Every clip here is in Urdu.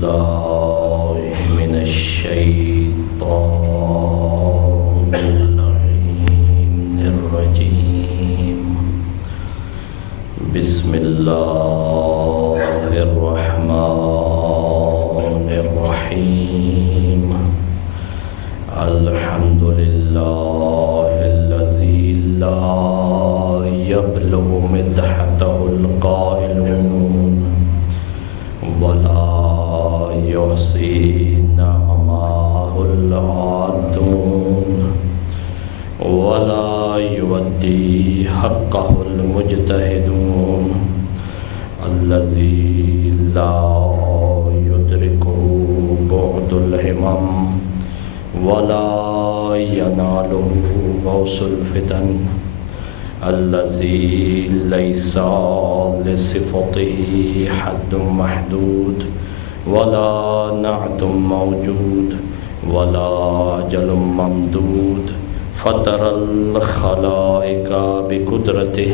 بالله من الشيطان اللعين الرجيم. بسم الله الرحمن الرحيم. الحمد لله الذي لا يبلغ مدحته القائلون ولا يحصي نعماه العادون ولا يؤدي حقه المجتهدون. الذي لا يدركه بعد الهمم ولا يناله غوص الفتن. الذي ليس لصفته حد محدود ولا نعت موجود ولا أجل ممدود. فطر الخلائق بقدرته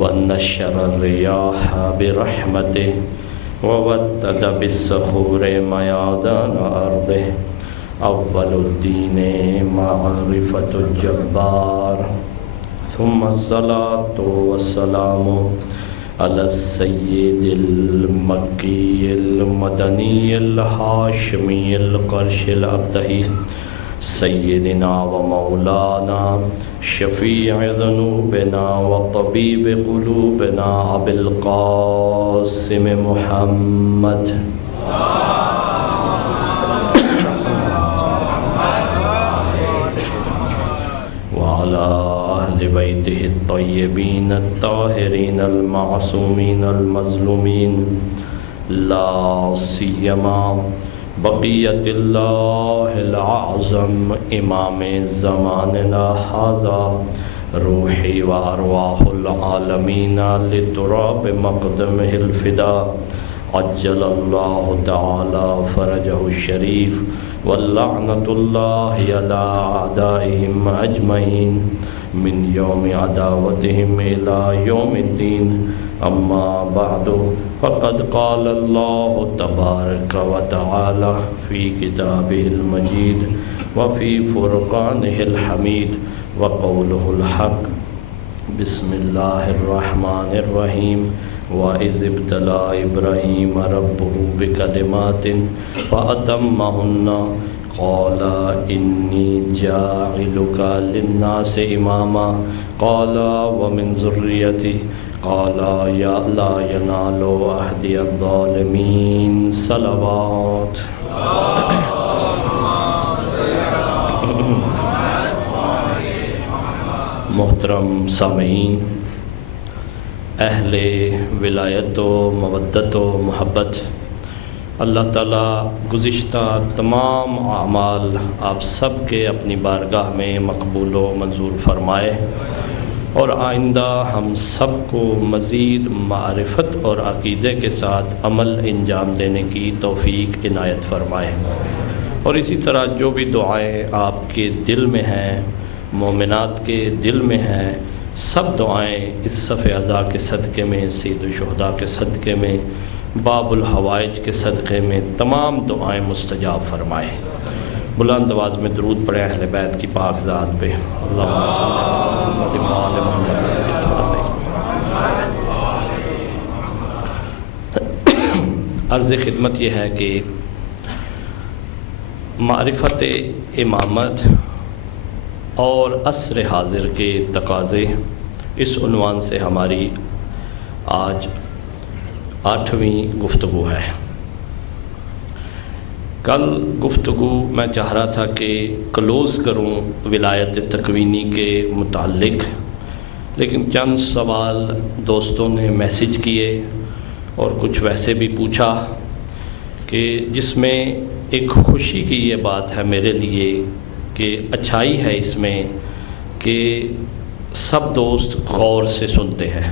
ونشر الرياح برحمته وودد بالصخور ميادان أرضه. أول الدين معرفة الجبار، ثم الصلاة والسلام على السيد المكي المدني الهاشمي القرش الأبدهي سيدنا ومولانا شفيع ذنوبنا وطبيب قلوبنا أبي القاسم محمد وعلى أهل بيته الطيبين الطاهرين المعصومين المظلومين، لا سيما بقية الله الأعظم إمام زماننا هذا، روحي وأرواح العالمين لتراب مقدمه الفداء. عجل الله تعالى فرجه الشريف واللعنة الله على أعدائهم أجمعين من يوم عداوتهم إلى يوم الدين. أما بعد، فقد قال الله تبارك وتعالى في كتابه المجيد وفي فرقانه الحميد وقوله الحق. بسم الله الرحمن الرحيم. وَإِذِ ابْتَلَى إِبْرَاهِيمَ رَبُّهُ بِكَلِمَاتٍ فَأَتَمَّهُنَّ قَالَ إِنِّي جَاعِلُكَ لِلنَّاسِ إِمَامًا قَالَ وَمِنْ ذُرِّيَّتِي قَالَ يَا لَا يَنَالُ عَهْدِيَ الظَّالِمِينَ. صلوات. محترم سامعین، اہل ولایت و مودت و محبت، اللہ تعالیٰ گزشتہ تمام اعمال آپ سب کے اپنی بارگاہ میں مقبول و منظور فرمائے، اور آئندہ ہم سب کو مزید معرفت اور عقیدے کے ساتھ عمل انجام دینے کی توفیق عنایت فرمائے. اور اسی طرح جو بھی دعائیں آپ کے دل میں ہیں، مومنات کے دل میں ہیں، سب دعائیں اس صف اعضاء کے صدقے میں، سید الشہداء کے صدقے میں، باب الحوائج کے صدقے میں تمام دعائیں مستجاب فرمائے. بلند آواز میں درود پڑھیں اہل بیت کی پاک ذات پہ. اللہم صلی اللہ علیہ وسلم. عرض خدمت یہ ہے کہ معرفت امامت اور عصر حاضر کے تقاضے، اس عنوان سے ہماری آج 8ویں گفتگو ہے. کل گفتگو میں چاہ رہا تھا کہ کلوز کروں ولایت تکوینی کے متعلق، لیکن چند سوال دوستوں نے میسج کیے اور کچھ ویسے بھی پوچھا کہ جس میں ایک خوشی کی یہ بات ہے میرے لیے کہ اچھائی ہے اس میں کہ سب دوست غور سے سنتے ہیں،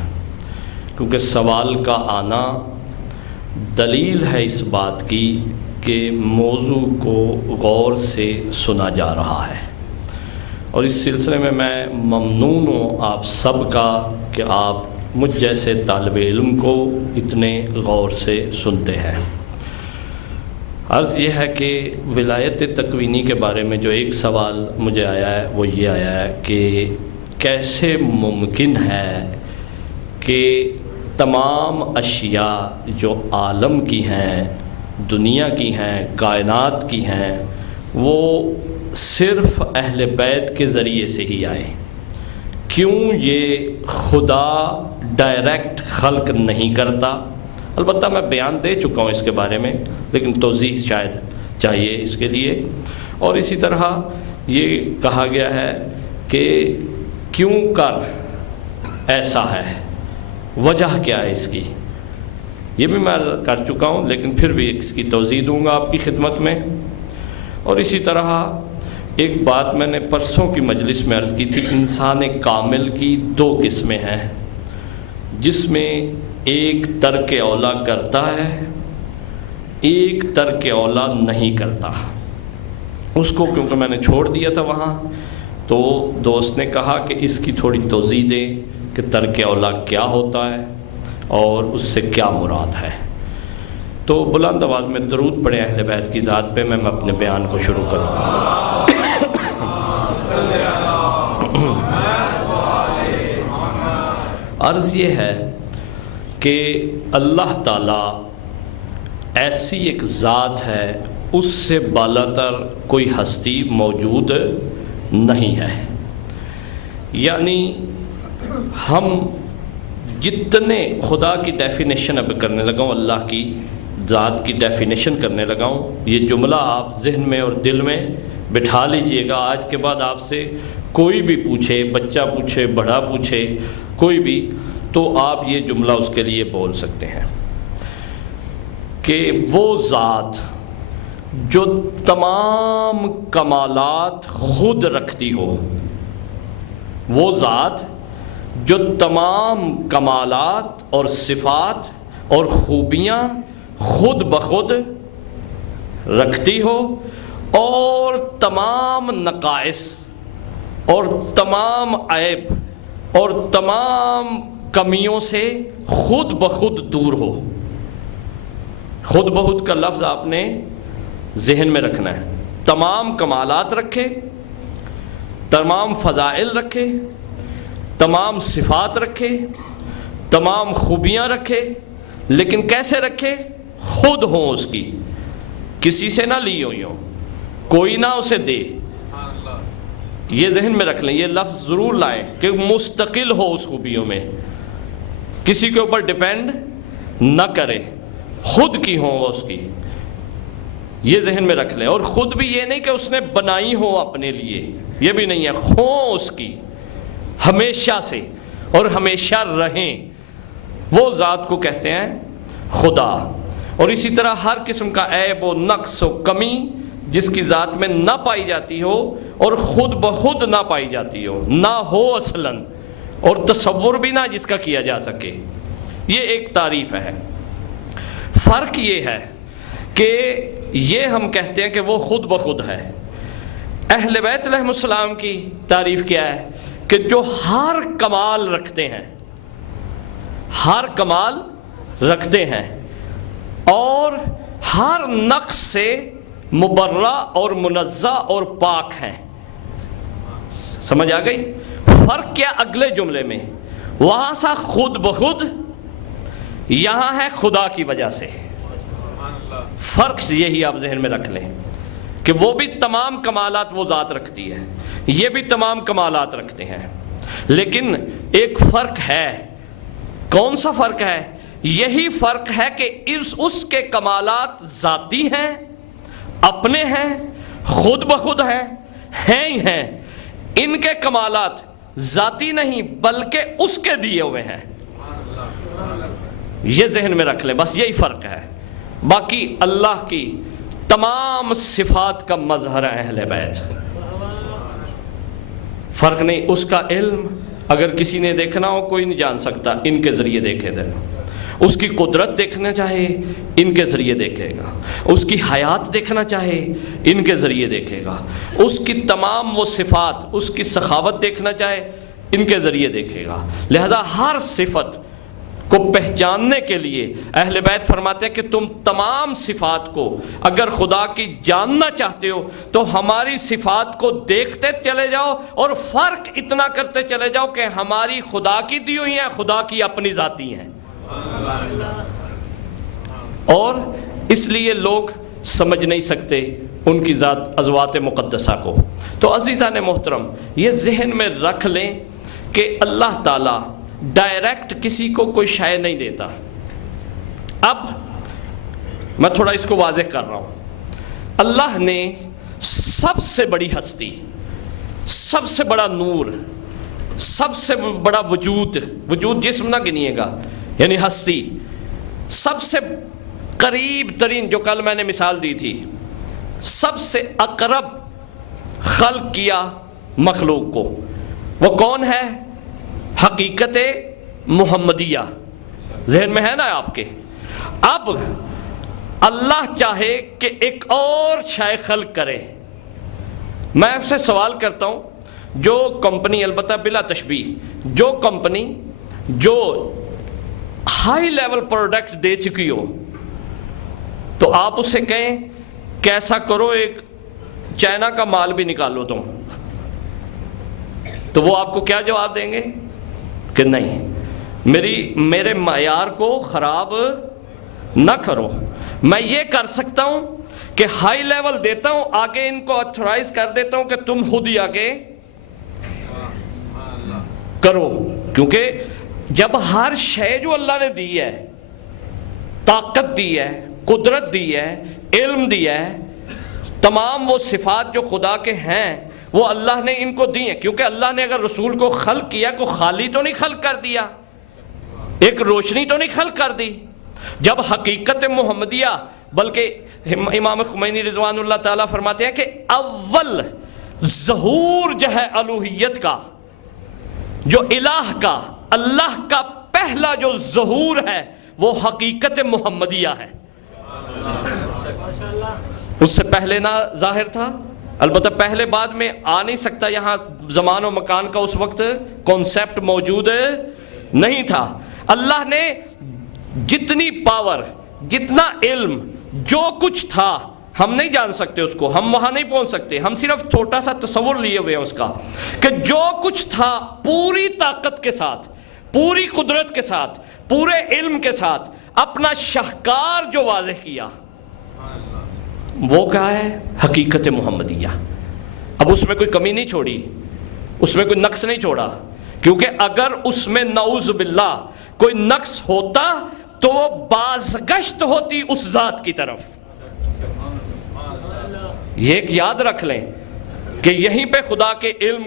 کیونکہ سوال کا آنا دلیل ہے اس بات کی کہ موضوع کو غور سے سنا جا رہا ہے. اور اس سلسلے میں ممنون ہوں آپ سب کا کہ آپ مجھ جیسے طالب علم کو اتنے غور سے سنتے ہیں. عرض یہ ہے کہ ولایت تکوینی کے بارے میں جو ایک سوال مجھے آیا ہے وہ یہ آیا ہے کہ کیسے ممکن ہے کہ تمام اشیاء جو عالم کی ہیں، دنیا کی ہیں، کائنات کی ہیں، وہ صرف اہل بیت کے ذریعے سے ہی آئے؟ کیوں یہ خدا ڈائریکٹ خلق نہیں کرتا؟ البتہ میں بیان دے چکا ہوں اس کے بارے میں، لیکن توضیح شاید چاہیے اس کے لیے۔ اور اسی طرح یہ کہا گیا ہے کہ کیوں کر ایسا ہے، وجہ کیا ہے اس کی، یہ بھی میں کر چکا ہوں، لیکن پھر بھی اس کی توضیح دوں گا آپ کی خدمت میں۔ اور اسی طرح ایک بات میں نے پرسوں کی مجلس میں عرض کی تھی، انسان کامل کی دو قسمیں ہیں، جس میں ایک ترک اولا کرتا ہے، ایک ترک اولا نہیں کرتا۔ اس کو کیونکہ میں نے چھوڑ دیا تھا وہاں، تو دوست نے کہا کہ اس کی تھوڑی توضیح دے کہ ترک اولا کیا ہوتا ہے اور اس سے کیا مراد ہے۔ تو بلند آواز میں درود پڑھیں اہل بیت کی ذات پہ، میں اپنے بیان کو شروع کروں۔ عرض یہ ہے کہ اللہ تعالیٰ ایسی ایک ذات ہے، اس سے بالاتر کوئی ہستی موجود نہیں ہے۔ یعنی ہم جتنے خدا کی ڈیفینیشن اب کرنے لگا ہوں، اللہ کی ذات کی ڈیفینیشن کرنے لگا ہوں، یہ جملہ آپ ذہن میں اور دل میں بٹھا لیجئے گا۔ آج کے بعد آپ سے کوئی بھی پوچھے، بچہ پوچھے، بڑا پوچھے، کوئی بھی، تو آپ یہ جملہ اس کے لیے بول سکتے ہیں کہ وہ ذات جو تمام کمالات خود رکھتی ہو، وہ ذات جو تمام کمالات اور صفات اور خوبیاں خود بخود رکھتی ہو، اور تمام نقائص اور تمام عیب اور تمام کمیوں سے خود بخود دور ہو۔ خود بخود کا لفظ آپ نے ذہن میں رکھنا ہے۔ تمام کمالات رکھے، تمام فضائل رکھے، تمام صفات رکھے، تمام خوبیاں رکھے، لیکن کیسے رکھے؟ خود ہوں اس کی، کسی سے نہ لی ہوئی ہوں، کوئی نہ اسے دے۔ یہ ذہن میں رکھ لیں، یہ لفظ ضرور لائیں کہ مستقل ہو اس خوبیوں میں، کسی کے اوپر ڈیپینڈ نہ کرے، خود کی ہوں وہ اس کی، یہ ذہن میں رکھ لیں۔ اور خود بھی یہ نہیں کہ اس نے بنائی ہو اپنے لیے، یہ بھی نہیں ہے، ہوں اس کی ہمیشہ سے اور ہمیشہ رہیں، وہ ذات کو کہتے ہیں خدا۔ اور اسی طرح ہر قسم کا عیب و نقص و کمی جس کی ذات میں نہ پائی جاتی ہو اور خود بخود نہ پائی جاتی ہو، نہ ہو اصلاً، اور تصور بھی نہ جس کا کیا جا سکے، یہ ایک تعریف ہے۔ فرق یہ ہے کہ یہ ہم کہتے ہیں کہ وہ خود بخود ہے۔ اہل بیت علیہ السلام کی تعریف کیا ہے؟ کہ جو ہر کمال رکھتے ہیں، ہر کمال رکھتے ہیں، اور ہر نقص سے مبرہ اور منزہ اور پاک ہیں۔ سمجھ آ گئی؟ فرق کیا اگلے جملے میں؟ وہاں سا خود بخود، یہاں ہے خدا کی وجہ سے۔ فرق یہی آپ ذہن میں رکھ لیں کہ وہ بھی تمام کمالات وہ ذات رکھتی ہے، یہ بھی تمام کمالات رکھتے ہیں، لیکن ایک فرق ہے۔ کون سا فرق ہے؟ یہی فرق ہے کہ اس کے کمالات ذاتی ہیں، اپنے ہیں، خود بخود ہیں ہی ہیں۔ ان کے کمالات ذاتی نہیں بلکہ اس کے دیے ہوئے ہیں۔ یہ ذہن میں رکھ لیں، بس یہی فرق ہے۔ باقی اللہ کی تمام صفات کا مظہر ہے اہل بیت، فرق نہیں۔ اس کا علم اگر کسی نے دیکھنا ہو کوئی نہیں جان سکتا، ان کے ذریعے دیکھے دے۔ اس کی قدرت دیکھنا چاہے ان کے ذریعے دیکھے گا، اس کی حیات دیکھنا چاہے ان کے ذریعے دیکھے گا، اس کی تمام وہ صفات، اس کی سخاوت دیکھنا چاہے ان کے ذریعے دیکھے گا۔ لہذا ہر صفت کو پہچاننے کے لیے اہل بیت فرماتے ہیں کہ تم تمام صفات کو اگر خدا کی جاننا چاہتے ہو تو ہماری صفات کو دیکھتے چلے جاؤ اور فرق اتنا کرتے چلے جاؤ کہ ہماری خدا کی دی ہوئی ہیں، خدا کی اپنی ذاتی ہیں۔ اور اس لیے لوگ سمجھ نہیں سکتے ان کی ذات ازوات مقدسہ کو۔ تو عزیزان محترم، یہ ذہن میں رکھ لیں کہ اللہ تعالیٰ ڈائریکٹ کسی کو کوئی شے نہیں دیتا۔ اب میں تھوڑا اس کو واضح کر رہا ہوں۔ اللہ نے سب سے بڑی ہستی، سب سے بڑا نور، سب سے بڑا وجود جسم نہ گنیے گا، یعنی ہستی، سب سے قریب ترین، جو کل میں نے مثال دی تھی، سب سے اقرب خلق کیا مخلوق کو، وہ کون ہے؟ حقیقت محمدیہ ذہن میں ہے نا آپ کے؟ اب اللہ چاہے کہ ایک اور شے خلق کرے، میں آپ سے سوال کرتا ہوں، جو کمپنی، البتہ بلا تشبیہ، جو کمپنی جو ہائی لیول پروڈکٹ دے چکی ہو، تو آپ اس سے کہیں کیسا کرو، ایک چائنا کا مال بھی نکالو تم، تو وہ آپ کو کیا جواب دیں گے؟ کہ نہیں، میرے معیار کو خراب نہ کرو، میں یہ کر سکتا ہوں کہ ہائی لیول دیتا ہوں، آگے ان کو اتھرائز کر دیتا ہوں کہ تم خود ہی آگے کرو، کیونکہ جب ہر شے جو اللہ نے دی ہے، طاقت دی ہے، قدرت دی ہے، علم دیا ہے، تمام وہ صفات جو خدا کے ہیں وہ اللہ نے ان کو دی ہیں، کیونکہ اللہ نے اگر رسول کو خلق کیا کو خالی تو نہیں خلق کر دیا، ایک روشنی تو نہیں خلق کر دی۔ جب حقیقت محمدیہ، بلکہ امام خمینی رضوان اللہ تعالیٰ فرماتے ہیں کہ اول ظہور جو ہے الوہیت کا، جو الہ کا، اللہ کا پہلا جو ظہور ہے وہ حقیقت محمدیہ ہے۔ اس سے پہلے نہ ظاہر تھا، البتہ پہلے بعد میں آ نہیں سکتا، یہاں زمان و مکان کا اس وقت کانسیپٹ موجود نہیں تھا۔ اللہ نے جتنی پاور، جتنا علم، جو کچھ تھا، ہم نہیں جان سکتے اس کو، ہم وہاں نہیں پہنچ سکتے، ہم صرف چھوٹا سا تصور لیے ہوئے ہیں اس کا، کہ جو کچھ تھا پوری طاقت کے ساتھ، پوری قدرت کے ساتھ، پورے علم کے ساتھ اپنا شاہکار جو واضح کیا، وہ کیا ہے؟ حقیقت محمدیہ۔ اب اس میں کوئی کمی نہیں چھوڑی، اس میں کوئی نقص نہیں چھوڑا، کیونکہ اگر اس میں نعوذ باللہ کوئی نقص ہوتا تو وہ بازگشت ہوتی اس ذات کی طرف۔ یہ ایک یاد رکھ لیں کہ یہیں پہ خدا کے علم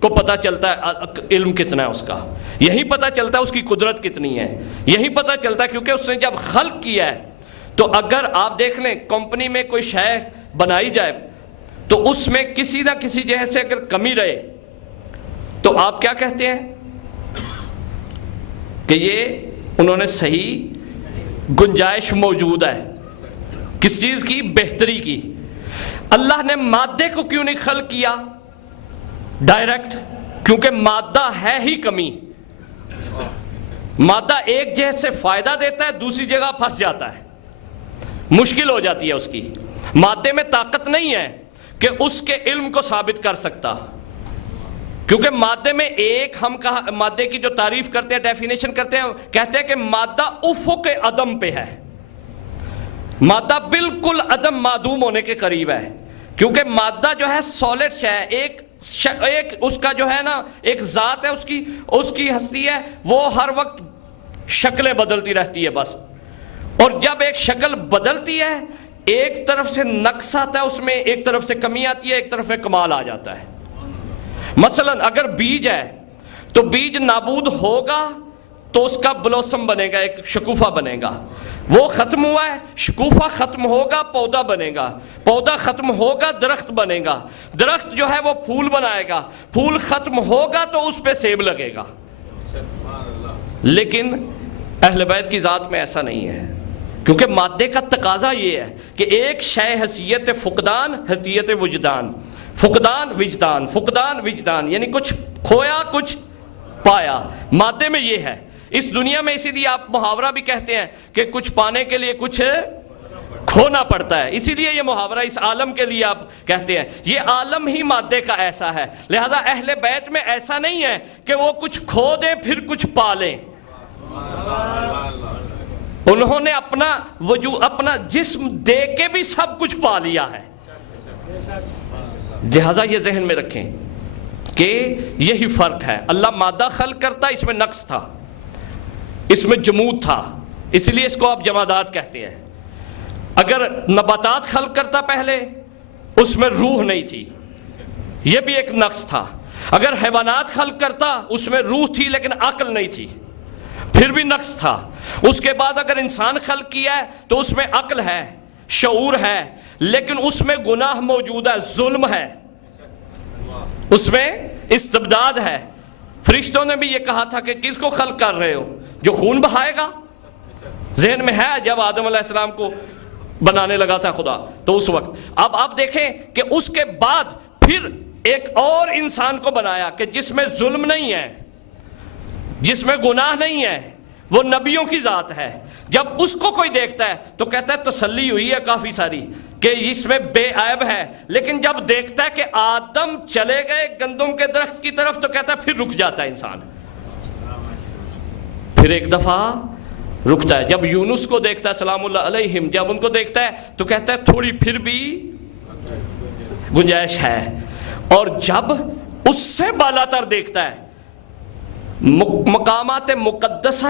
کو پتہ چلتا ہے، علم کتنا ہے اس کا، یہیں پتہ چلتا ہے اس کی قدرت کتنی ہے، یہیں پتہ چلتا ہے، کیونکہ اس نے جب خلق کیا ہے، تو اگر آپ دیکھ لیں کمپنی میں کوئی شے بنائی جائے تو اس میں کسی نہ کسی جگہ سے اگر کمی رہے تو آپ کیا کہتے ہیں؟ کہ یہ انہوں نے صحیح گنجائش موجود ہے، کس چیز کی؟ بہتری کی۔ اللہ نے مادے کو کیوں نہیں خلق کیا ڈائریکٹ؟ کیونکہ مادہ ہے ہی کمی، مادہ ایک جگہ سے فائدہ دیتا ہے، دوسری جگہ پھنس جاتا ہے، مشکل ہو جاتی ہے اس کی۔ مادے میں طاقت نہیں ہے کہ اس کے علم کو ثابت کر سکتا، کیونکہ مادے میں ایک، ہم مادے کی جو تعریف کرتے ہیں، ڈیفینیشن کرتے ہیں، کہتے ہیں کہ مادہ افق عدم پہ ہے، مادہ بالکل عدم معدوم ہونے کے قریب ہے، کیونکہ مادہ جو ہے سالڈ ہے، ایک اس کا جو ہے نا ایک ذات ہے، اس کی ہستی ہے، وہ ہر وقت شکلیں بدلتی رہتی ہے بس، اور جب ایک شکل بدلتی ہے ایک طرف سے نقص آتا ہے، اس میں ایک طرف سے کمی آتی ہے، ایک طرف سے کمال آ جاتا ہے۔ مثلا اگر بیج ہے تو بیج نابود ہوگا تو اس کا بلوسم بنے گا، ایک شکوفہ بنے گا، وہ ختم ہوا ہے، شکوفہ ختم ہوگا، پودا بنے گا، پودا ختم ہوگا، درخت بنے گا، درخت جو ہے وہ پھول بنائے گا، پھول ختم ہوگا تو اس پہ سیب لگے گا۔ لیکن اہل بیت کی ذات میں ایسا نہیں ہے، کیونکہ مادے کا تقاضا یہ ہے کہ ایک شے حیثیت فقدان، حیثیت وجدان، فقدان وجدان، فقدان وجدان، یعنی کچھ کھویا کچھ پایا، مادے میں یہ ہے۔ اس دنیا میں اسی لیے آپ محاورہ بھی کہتے ہیں کہ کچھ پانے کے لیے کچھ کھونا پڑتا ہے، اسی لیے یہ محاورہ اس عالم کے لیے آپ کہتے ہیں۔ یہ عالم ہی مادے کا ایسا ہے، لہذا اہل بیت میں ایسا نہیں ہے کہ وہ کچھ کھو دیں پھر کچھ پالیں۔ انہوں نے اپنا وجود، اپنا جسم دے کے بھی سب کچھ پا لیا ہے۔ لہذا یہ ذہن میں رکھیں کہ یہی فرق ہے۔ اللہ مادہ خلق کرتا، اس میں نقص تھا، اس میں جمود تھا، اس لیے اس کو آپ جمادات کہتے ہیں۔ اگر نباتات خلق کرتا پہلے، اس میں روح نہیں تھی، یہ بھی ایک نقص تھا۔ اگر حیوانات خلق کرتا، اس میں روح تھی لیکن عقل نہیں تھی، پھر بھی نقص تھا۔ اس کے بعد اگر انسان خلق کیا ہے تو اس میں عقل ہے، شعور ہے، لیکن اس میں گناہ موجود ہے، ظلم ہے، اس میں استبداد ہے۔ فرشتوں نے بھی یہ کہا تھا کہ کس کو خلق کر رہے ہو؟ جو خون بہائے گا۔ ذہن میں ہے جب آدم علیہ السلام کو بنانے لگا تھا خدا، تو اس وقت اب آپ دیکھیں کہ اس کے بعد پھر ایک اور انسان کو بنایا کہ جس میں ظلم نہیں ہے، جس میں گناہ نہیں ہے، وہ نبیوں کی ذات ہے۔ جب اس کو کوئی دیکھتا ہے تو کہتا ہے تسلی ہوئی ہے کافی ساری کہ اس میں بے عیب ہے، لیکن جب دیکھتا ہے کہ آدم چلے گئے گندم کے درخت کی طرف تو کہتا ہے، پھر رک جاتا ہے انسان، پھر ایک دفعہ رکتا ہے۔ جب یونس کو دیکھتا ہے سلام اللہ علیہم، جب ان کو دیکھتا ہے تو کہتا ہے تھوڑی پھر بھی گنجائش ہے۔ اور جب اس سے بالا تر دیکھتا ہے مقامات مقدسہ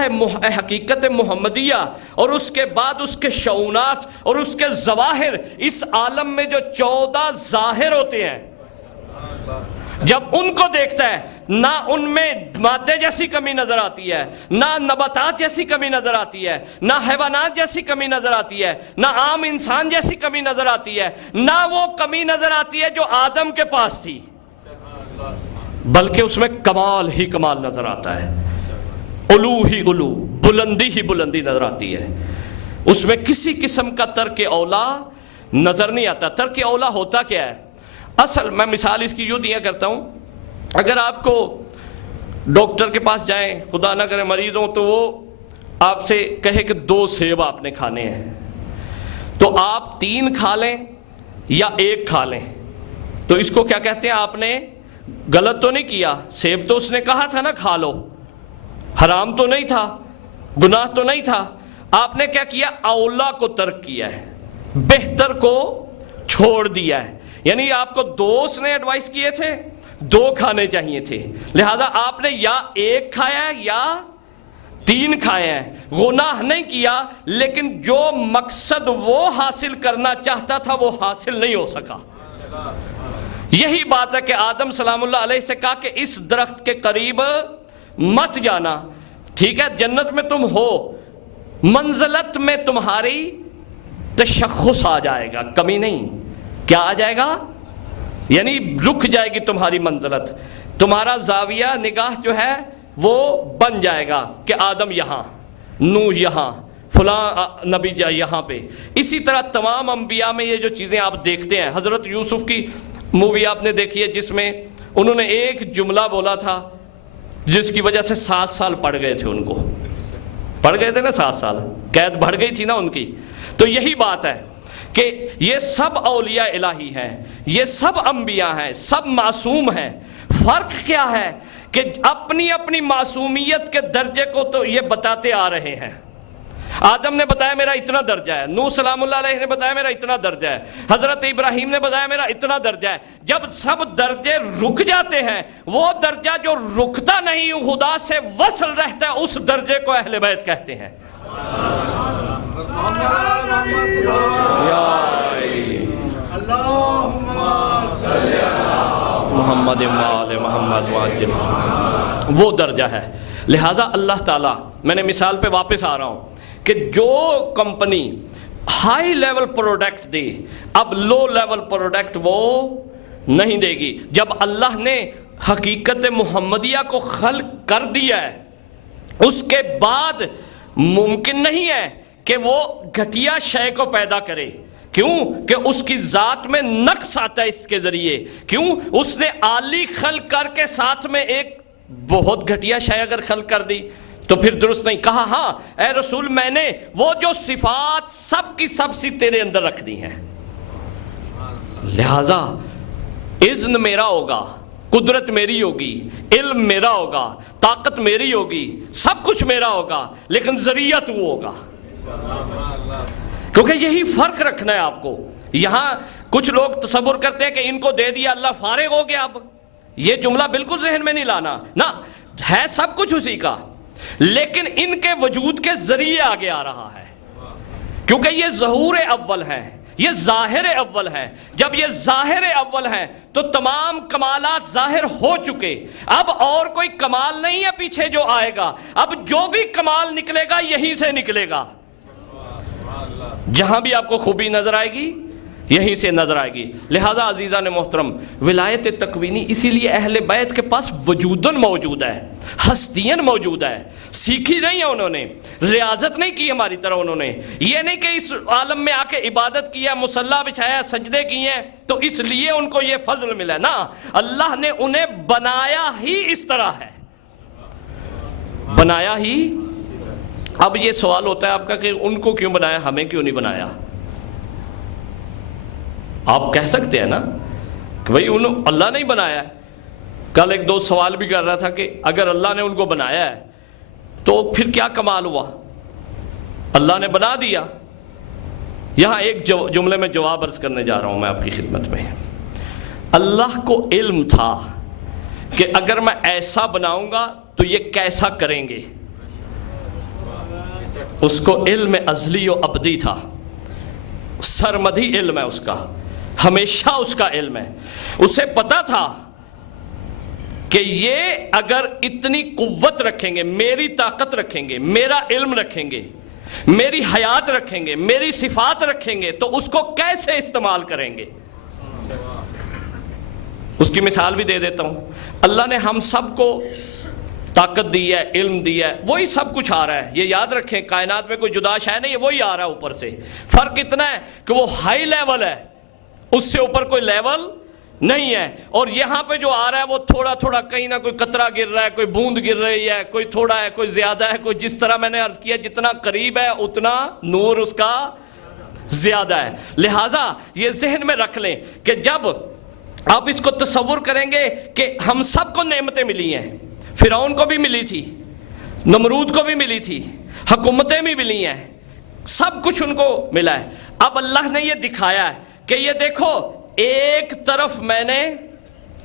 حقیقت محمدیہ، اور اس کے بعد اس کے شعونات اور اس کے ظواہر، اس عالم میں جو 14 ظاہر ہوتے ہیں، جب ان کو دیکھتا ہے، نہ ان میں مادے جیسی کمی نظر آتی ہے، نہ نباتات جیسی کمی نظر آتی ہے، نہ حیوانات جیسی کمی نظر آتی ہے، نہ عام انسان جیسی کمی نظر آتی ہے، نہ وہ کمی نظر آتی ہے جو آدم کے پاس تھی، بلکہ اس میں کمال ہی کمال نظر آتا ہے، علو ہی علو، بلندی ہی بلندی نظر آتی ہے۔ اس میں کسی قسم کا ترک اولا نظر نہیں آتا۔ ترک اولا ہوتا کیا ہے؟ اصل میں مثال اس کی یوں دیا کرتا ہوں، اگر آپ کو ڈاکٹر کے پاس جائیں، خدا نہ کرے مریض ہوں، تو وہ آپ سے کہے کہ 2 سیب آپ نے کھانے ہیں، تو آپ 3 کھا لیں یا 1 کھا لیں، تو اس کو کیا کہتے ہیں؟ آپ نے غلط تو نہیں کیا، سیب تو اس نے کہا تھا نا کھا لو، حرام تو نہیں تھا، گناہ تو نہیں تھا، آپ نے کیا کیا؟ اولا کو ترک کیا ہے، بہتر کو چھوڑ دیا ہے۔ یعنی آپ کو دوست نے ایڈوائس کیے تھے 2 کھانے چاہیے تھے، لہذا آپ نے یا 1 کھایا ہے یا 3 کھایا ہے۔ گناہ نہیں کیا، لیکن جو مقصد وہ حاصل کرنا چاہتا تھا وہ حاصل نہیں ہو سکا۔ یہی بات ہے کہ آدم سلام اللہ علیہ سے کہا کہ اس درخت کے قریب مت جانا، ٹھیک ہے، جنت میں تم ہو، منزلت میں تمہاری تشخص آ جائے گا، کمی نہیں، کیا آ جائے گا؟ یعنی رک جائے گی تمہاری منزلت، تمہارا زاویہ نگاہ جو ہے وہ بن جائے گا کہ آدم یہاں، نوح یہاں، فلاں نبی یہاں پہ۔ اسی طرح تمام انبیاء میں یہ جو چیزیں آپ دیکھتے ہیں، حضرت یوسف کی مووی آپ نے دیکھی ہے جس میں انہوں نے ایک جملہ بولا تھا جس کی وجہ سے 7 سال پڑ گئے تھے، ان کو پڑ گئے تھے نا، 7 سال قید بڑھ گئی تھی نا ان کی۔ تو یہی بات ہے کہ یہ سب اولیاء الہی ہیں، یہ سب انبیاء ہیں، سب معصوم ہیں۔ فرق کیا ہے کہ اپنی اپنی معصومیت کے درجے کو تو یہ بتاتے آ رہے ہیں۔ آدم نے بتایا میرا اتنا درجہ ہے، نوح سلام اللہ علیہ نے بتایا میرا اتنا درجہ ہے، حضرت ابراہیم نے بتایا میرا اتنا درجہ ہے۔ جب سب درجے رک جاتے ہیں، وہ درجہ جو رکتا نہیں، خدا سے وصل رہتا ہے، اس درجے کو اہل بیت کہتے ہیں۔ محمد وآل محمد وعجل، وہ درجہ ہے۔ لہٰذا اللہ تعالیٰ، میں نے مثال پہ واپس آ رہا ہوں کہ جو کمپنی ہائی لیول پروڈکٹ دے، اب لو لیول پروڈکٹ وہ نہیں دے گی۔ جب اللہ نے حقیقت محمدیہ کو خلق کر دیا ہے، اس کے بعد ممکن نہیں ہے کہ وہ گھٹیا شے کو پیدا کرے۔ کیوں کہ اس کی ذات میں نقص آتا ہے اس کے ذریعے۔ کیوں؟ اس نے عالی خلق کر کے ساتھ میں ایک بہت گھٹیا شے اگر خلق کر دی تو پھر درست نہیں کہا ہاں اے رسول میں نے وہ جو صفات سب کی سب سی تیرے اندر رکھ دی ہیں، لہذا اذن میرا ہوگا، قدرت میری ہوگی، علم میرا ہوگا، طاقت میری ہوگی، سب کچھ میرا ہوگا، لیکن ذریعہ تو ہوگا، کیونکہ یہی فرق رکھنا ہے آپ کو۔ یہاں کچھ لوگ تصور کرتے ہیں کہ ان کو دے دیا اللہ فارغ ہو گیا، اب یہ جملہ بالکل ذہن میں نہیں لانا، نہ ہے سب کچھ اسی کا، لیکن ان کے وجود کے ذریعے آگے آ رہا ہے، کیونکہ یہ ظہور اول ہے، یہ ظاہر اول ہے۔ جب یہ ظاہر اول ہے تو تمام کمالات ظاہر ہو چکے، اب اور کوئی کمال نہیں ہے پیچھے جو آئے گا، اب جو بھی کمال نکلے گا یہیں سے نکلے گا، جہاں بھی آپ کو خوبی نظر آئے گی یہیں سے نظر آئے گی۔ لہذا عزیزان محترم، ولایت تکوینی اسی لیے اہل بیت کے پاس وجوداً موجود ہے، ہستیاً موجود ہے، سیکھی نہیں ہے انہوں نے، ریاضت نہیں کی ہماری طرح انہوں نے، یہ نہیں کہ اس عالم میں آ کے عبادت کی ہے، مصلی بچھایا، سجدے کیے ہیں تو اس لیے ان کو یہ فضل ملا، نہ، اللہ نے انہیں بنایا ہی اس طرح ہے، بنایا ہی۔ اب یہ سوال ہوتا ہے آپ کا کہ ان کو کیوں بنایا، ہمیں کیوں نہیں بنایا؟ آپ کہہ سکتے ہیں نا کہ بھئی اللہ نے ہی بنایا ہے۔ کل ایک دوست سوال بھی کر رہا تھا کہ اگر اللہ نے ان کو بنایا ہے تو پھر کیا کمال ہوا، اللہ نے بنا دیا۔ یہاں ایک جملے میں جواب عرض کرنے جا رہا ہوں میں آپ کی خدمت میں۔ اللہ کو علم تھا کہ اگر میں ایسا بناؤں گا تو یہ کیسا کریں گے، اس کو علم ازلی و ابدی تھا، سرمدی علم ہے اس کا، ہمیشہ اس کا علم ہے۔ اسے پتا تھا کہ یہ اگر اتنی قوت رکھیں گے، میری طاقت رکھیں گے، میرا علم رکھیں گے، میری حیات رکھیں گے، میری صفات رکھیں گے تو اس کو کیسے استعمال کریں گے۔ اس کی مثال بھی دے دیتا ہوں۔ اللہ نے ہم سب کو طاقت دی ہے، علم دی ہے، وہی سب کچھ آ رہا ہے، یہ یاد رکھیں، کائنات میں کوئی جدا شے نہیں ہے، وہی آ رہا ہے اوپر سے۔ فرق اتنا ہے کہ وہ ہائی لیول ہے، اس سے اوپر کوئی لیول نہیں ہے، اور یہاں پہ جو آ رہا ہے وہ تھوڑا تھوڑا، کہیں نہ کوئی قطرہ گر رہا ہے، کوئی بوند گر رہی ہے، کوئی تھوڑا ہے، کوئی زیادہ ہے، کوئی جس طرح میں نے عرض کیا جتنا قریب ہے اتنا نور اس کا زیادہ ہے۔ لہٰذا یہ ذہن میں رکھ لیں کہ جب آپ اس کو تصور کریں گے کہ ہم سب کو نعمتیں ملی ہیں، فرعون کو بھی ملی تھی، نمرود کو بھی ملی تھی، حکومتیں بھی ملی ہیں، سب کچھ ان کو ملا ہے۔ اب اللہ نے یہ دکھایا ہے کہ یہ دیکھو ایک طرف میں نے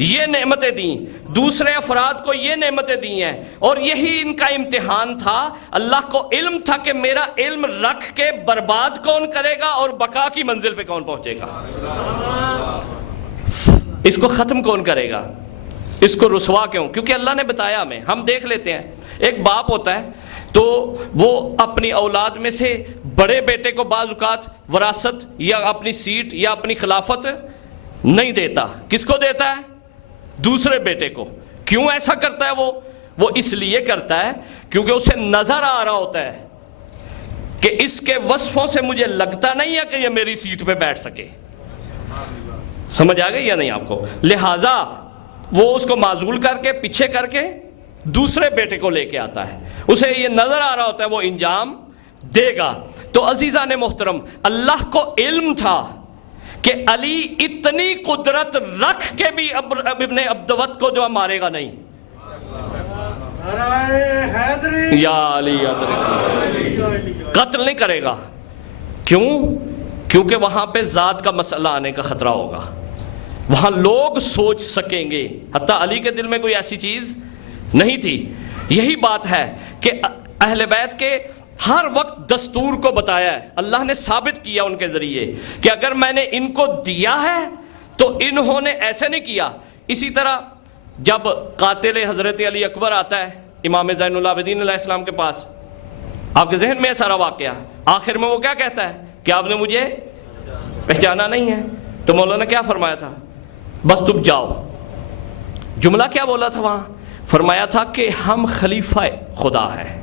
یہ نعمتیں دیں، دوسرے افراد کو یہ نعمتیں دی ہیں، اور یہی ان کا امتحان تھا۔ اللہ کو علم تھا کہ میرا علم رکھ کے برباد کون کرے گا اور بقا کی منزل پہ کون پہنچے گا، اس کو ختم کون کرے گا، اس کو رسوا کیوں؟ کیونکہ اللہ نے بتایا ہمیں۔ ہم دیکھ لیتے ہیں، ایک باپ ہوتا ہے تو وہ اپنی اولاد میں سے بڑے بیٹے کو بعض اوقات وراثت یا اپنی سیٹ یا اپنی خلافت نہیں دیتا، کس کو دیتا ہے؟ دوسرے بیٹے کو۔ کیوں ایسا کرتا ہے وہ اس لیے کرتا ہے کیونکہ اسے نظر آ رہا ہوتا ہے کہ اس کے وصفوں سے مجھے لگتا نہیں ہے کہ یہ میری سیٹ پہ بیٹھ سکے۔ سمجھ آ گئی یا نہیں آپ کو؟ لہٰذا وہ اس کو معزول کر کے پیچھے کر کے دوسرے بیٹے کو لے کے آتا ہے، اسے یہ نظر آ رہا ہوتا ہے وہ انجام دے گا۔ تو عزیزان محترم، اللہ کو علم تھا کہ علی اتنی قدرت رکھ کے بھی ابن عبدوت کو جو مارے گا نہیں، یا علی قتل نہیں کرے گا۔ کیوں؟ کیونکہ وہاں پہ ذات کا مسئلہ آنے کا خطرہ ہوگا، وہاں لوگ سوچ سکیں گے، حتیٰ علی کے دل میں کوئی ایسی چیز نہیں تھی۔ یہی بات ہے کہ اہل بیت کے ہر وقت دستور کو بتایا ہے، اللہ نے ثابت کیا ان کے ذریعے کہ اگر میں نے ان کو دیا ہے تو انہوں نے ایسے نہیں کیا۔ اسی طرح جب قاتل حضرت علی اکبر آتا ہے امام زین العابدین علیہ السلام کے پاس، آپ کے ذہن میں ہے سارا واقعہ، آخر میں وہ کیا کہتا ہے کہ آپ نے مجھے پہچانا نہیں ہے، تو مولانا کیا فرمایا تھا؟ بس تم جاؤ۔ جملہ کیا بولا تھا وہاں؟ فرمایا تھا کہ ہم خلیفہ خدا ہیں،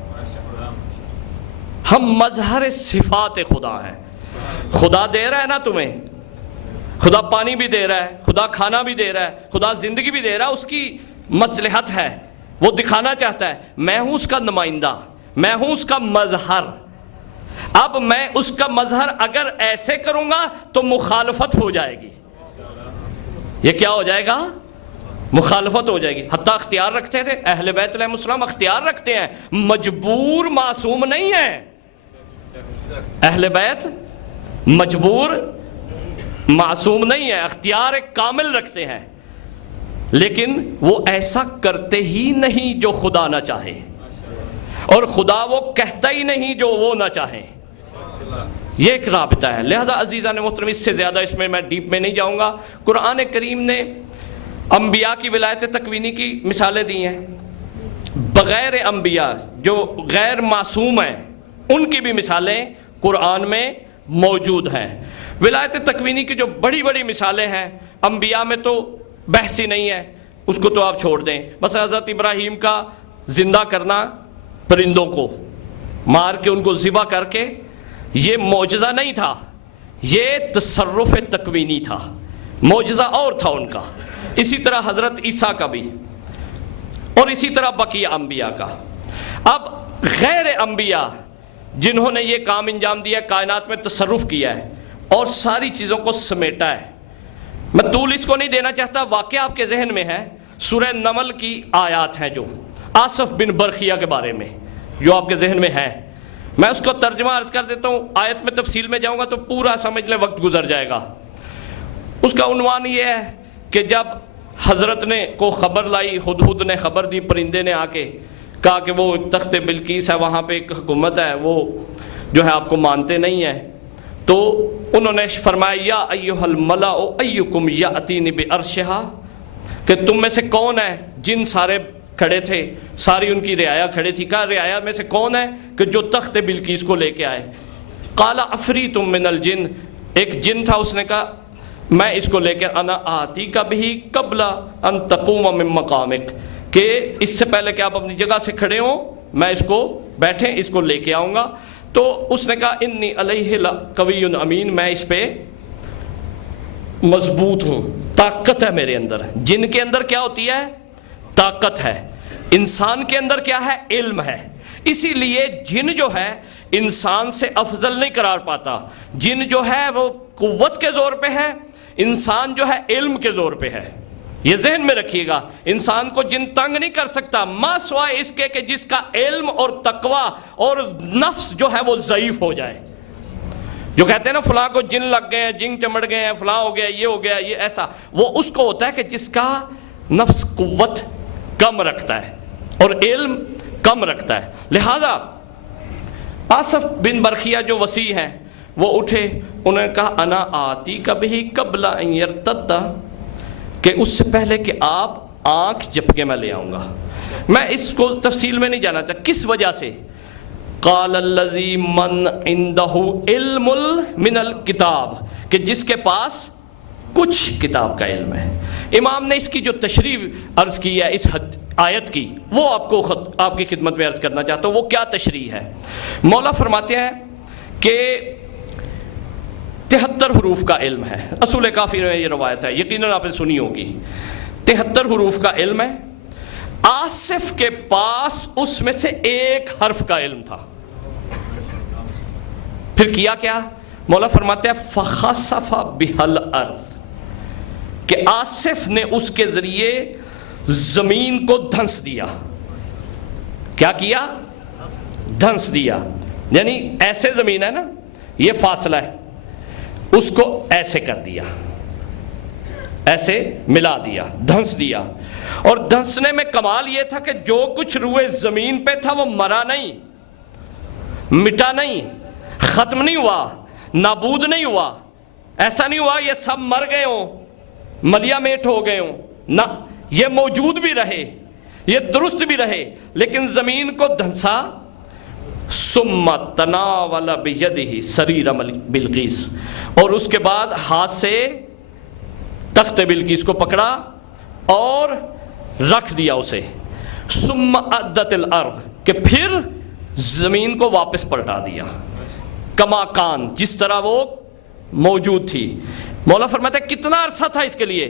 ہم مظہر صفات خدا ہیں۔ خدا دے رہا ہے نا تمہیں، خدا پانی بھی دے رہا ہے، خدا کھانا بھی دے رہا ہے، خدا زندگی بھی دے رہا ہے، اس کی مصلحت ہے، وہ دکھانا چاہتا ہے میں ہوں اس کا نمائندہ، میں ہوں اس کا مظہر۔ اب میں اس کا مظہر اگر ایسے کروں گا تو مخالفت ہو جائے گی۔ یہ کیا ہو جائے گا؟ مخالفت ہو جائے گی۔ حتیٰ اختیار رکھتے تھے اہل بیت علیہ السلام، اختیار رکھتے ہیں، مجبور معصوم نہیں ہے اہل بیت، مجبور معصوم نہیں ہے، اختیار ایک کامل رکھتے ہیں، لیکن وہ ایسا کرتے ہی نہیں جو خدا نہ چاہے، اور خدا وہ کہتا ہی نہیں جو وہ نہ چاہے۔ یہ ایک رابطہ ہے۔ لہذا عزیزان محترم، اس سے زیادہ اس میں ڈیپ میں نہیں جاؤں گا۔ قرآن کریم نے انبیاء کی ولایت تکوینی کی مثالیں دی ہیں، بغیر انبیاء جو غیر معصوم ہیں ان کی بھی مثالیں قرآن میں موجود ہیں۔ ولایت تکوینی کی جو بڑی بڑی مثالیں ہیں، انبیاء میں تو بحث ہی نہیں ہے، اس کو تو آپ چھوڑ دیں۔ بس حضرت ابراہیم کا زندہ کرنا پرندوں کو مار کے ان کو ذبح کر کے، یہ معجزہ نہیں تھا، یہ تصرف تکوینی تھا، معجزہ اور تھا ان کا۔ اسی طرح حضرت عیسیٰ کا بھی، اور اسی طرح بقیہ انبیاء کا۔ اب غیر انبیاء جنہوں نے یہ کام انجام دیا، کائنات میں تصرف کیا ہے اور ساری چیزوں کو سمیٹا ہے، میں طول اس کو نہیں دینا چاہتا، واقعہ آپ کے ذہن میں ہے، سورہ نمل کی آیات ہیں جو آصف بن برخیہ کے بارے میں جو آپ کے ذہن میں ہے، میں اس کو ترجمہ عرض کر دیتا ہوں۔ آیت میں تفصیل میں جاؤں گا تو پورا سمجھ لیں وقت گزر جائے گا۔ اس کا عنوان یہ ہے کہ جب حضرت نے کو خبر لائی، ہدہد نے خبر دی، پرندے نے آ کے کہا کہ وہ تخت بلقیس ہے، وہاں پہ ایک حکومت ہے، وہ جو ہے آپ کو مانتے نہیں ہیں، تو انہوں نے فرمایا یا ایھا الملأ ایکم یاتینی بعرشھا، کہ تم میں سے کون ہے، جن سارے کھڑے تھے، ساری ان کی رعایا کھڑے تھی، کہا رعایا میں سے کون ہے کہ جو تخت بلقیس کو لے کے آئے؟ قال عفریت من الجن، ایک جن تھا، اس نے کہا میں اس کو لے کے انا آتیک بہ قبل ان تقوم من مقامک، کہ اس سے پہلے کہ آپ اپنی جگہ سے کھڑے ہوں میں اس کو بیٹھیں اس کو لے کے آؤں گا۔ تو اس نے کہا انی علیہ لقوی امین، میں اس پہ مضبوط ہوں، طاقت ہے میرے اندر۔ جن کے اندر کیا ہوتی ہے؟ طاقت ہے۔ انسان کے اندر کیا ہے؟ علم ہے۔ اسی لیے جن جو ہے انسان سے افضل نہیں قرار پاتا، جن جو ہے وہ قوت کے زور پہ ہے، انسان جو ہے علم کے زور پہ ہے۔ یہ ذہن میں رکھیے گا، انسان کو جن تنگ نہیں کر سکتا ما سوائے اس کے کہ جس کا علم اور تقوی اور نفس جو ہے وہ ضعیف ہو جائے۔ جو کہتے ہیں نا فلاں کو جن لگ گئے ہیں، جن چمڑ گئے ہیں، فلاں ہو گیا، یہ ہو گیا، یہ ایسا، وہ اس کو ہوتا ہے کہ جس کا نفس قوت کم رکھتا ہے اور علم کم رکھتا ہے۔ لہذا آصف بن برخیہ جو وسیع ہیں وہ اٹھے، انہوں نے کہا انا آتیک بہ قبل ان یرتد، کہ اس سے پہلے کہ آپ آنکھ جھپکے میں لے آؤں گا۔ میں اس کو تفصیل میں نہیں جانا چاہتا کس وجہ سے۔ قال الذی من عندہ علم من الکتاب، کہ جس کے پاس کچھ کتاب کا علم ہے۔ امام نے اس کی جو تشریح عرض کی ہے اس آیت کی، وہ آپ کی خدمت میں عرض کرنا چاہتا ہوں۔ وہ کیا تشریح ہے؟ مولا فرماتے ہیں کہ 73 حروف کا علم ہے، اصول کافی میں یہ روایت ہے، یقیناً آپ نے سنی ہوگی۔ 73 حروف کا علم ہے۔ آصف کے پاس اس میں سے ایک حرف کا علم تھا۔ پھر کیا کیا؟ مولا فرماتے ہیں فخسف بها الارض، کہ آصف نے اس کے ذریعے زمین کو دھنس دیا۔ کیا کیا؟ دھنس دیا، یعنی ایسے زمین ہے نا، یہ فاصلہ ہے، اس کو ایسے کر دیا، ایسے ملا دیا، دھنس دیا۔ اور دھنسنے میں کمال یہ تھا کہ جو کچھ روئے زمین پہ تھا وہ مرا نہیں، مٹا نہیں، ختم نہیں ہوا، نابود نہیں ہوا۔ ایسا نہیں ہوا یہ سب مر گئے ہوں، ملیا میٹ ہو گئے ہوں، نہ، یہ موجود بھی رہے، یہ درست بھی رہے، لیکن زمین کو دھنسا۔ ثم تناول بیدہ سریر بلقیس، اور اس کے بعد ہاتھ سے تخت بلقیس کو پکڑا اور رکھ دیا اسے۔ ثم عدت الارض، کہ پھر زمین کو واپس پلٹا دیا، کما کان، جس طرح وہ موجود تھی۔ مولا فرماتا ہے کتنا عرصہ تھا اس کے لیے؟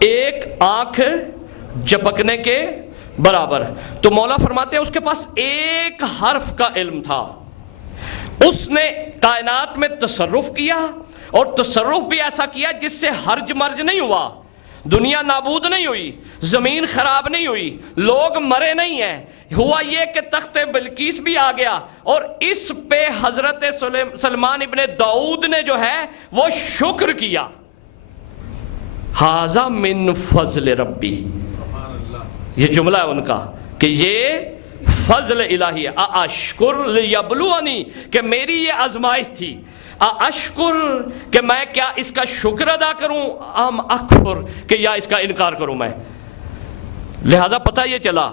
ایک آنکھ جھپکنے کے برابر. تو مولا فرماتے ہیں اس کے پاس ایک حرف کا علم تھا. اس نے کائنات میں تصرف کیا اور تصرف بھی ایسا کیا جس سے حرج مرج نہیں ہوا, دنیا نابود نہیں ہوئی, زمین خراب نہیں ہوئی, لوگ مرے نہیں ہیں. ہوا یہ کہ تخت بلقیس بھی آ گیا اور اس پہ حضرت سلیمان ابن داؤد نے جو ہے وہ شکر کیا. ھذا من فضل ربی, یہ جملہ ہے ان کا کہ یہ فضل الہی ہے. اشکر لیبلونی, کہ میری یہ آزمائش تھی. اشکر, کہ میں کیا اس کا شکر ادا کروں, ام اکفر, کہ یا اس کا انکار کروں میں. لہذا پتہ یہ چلا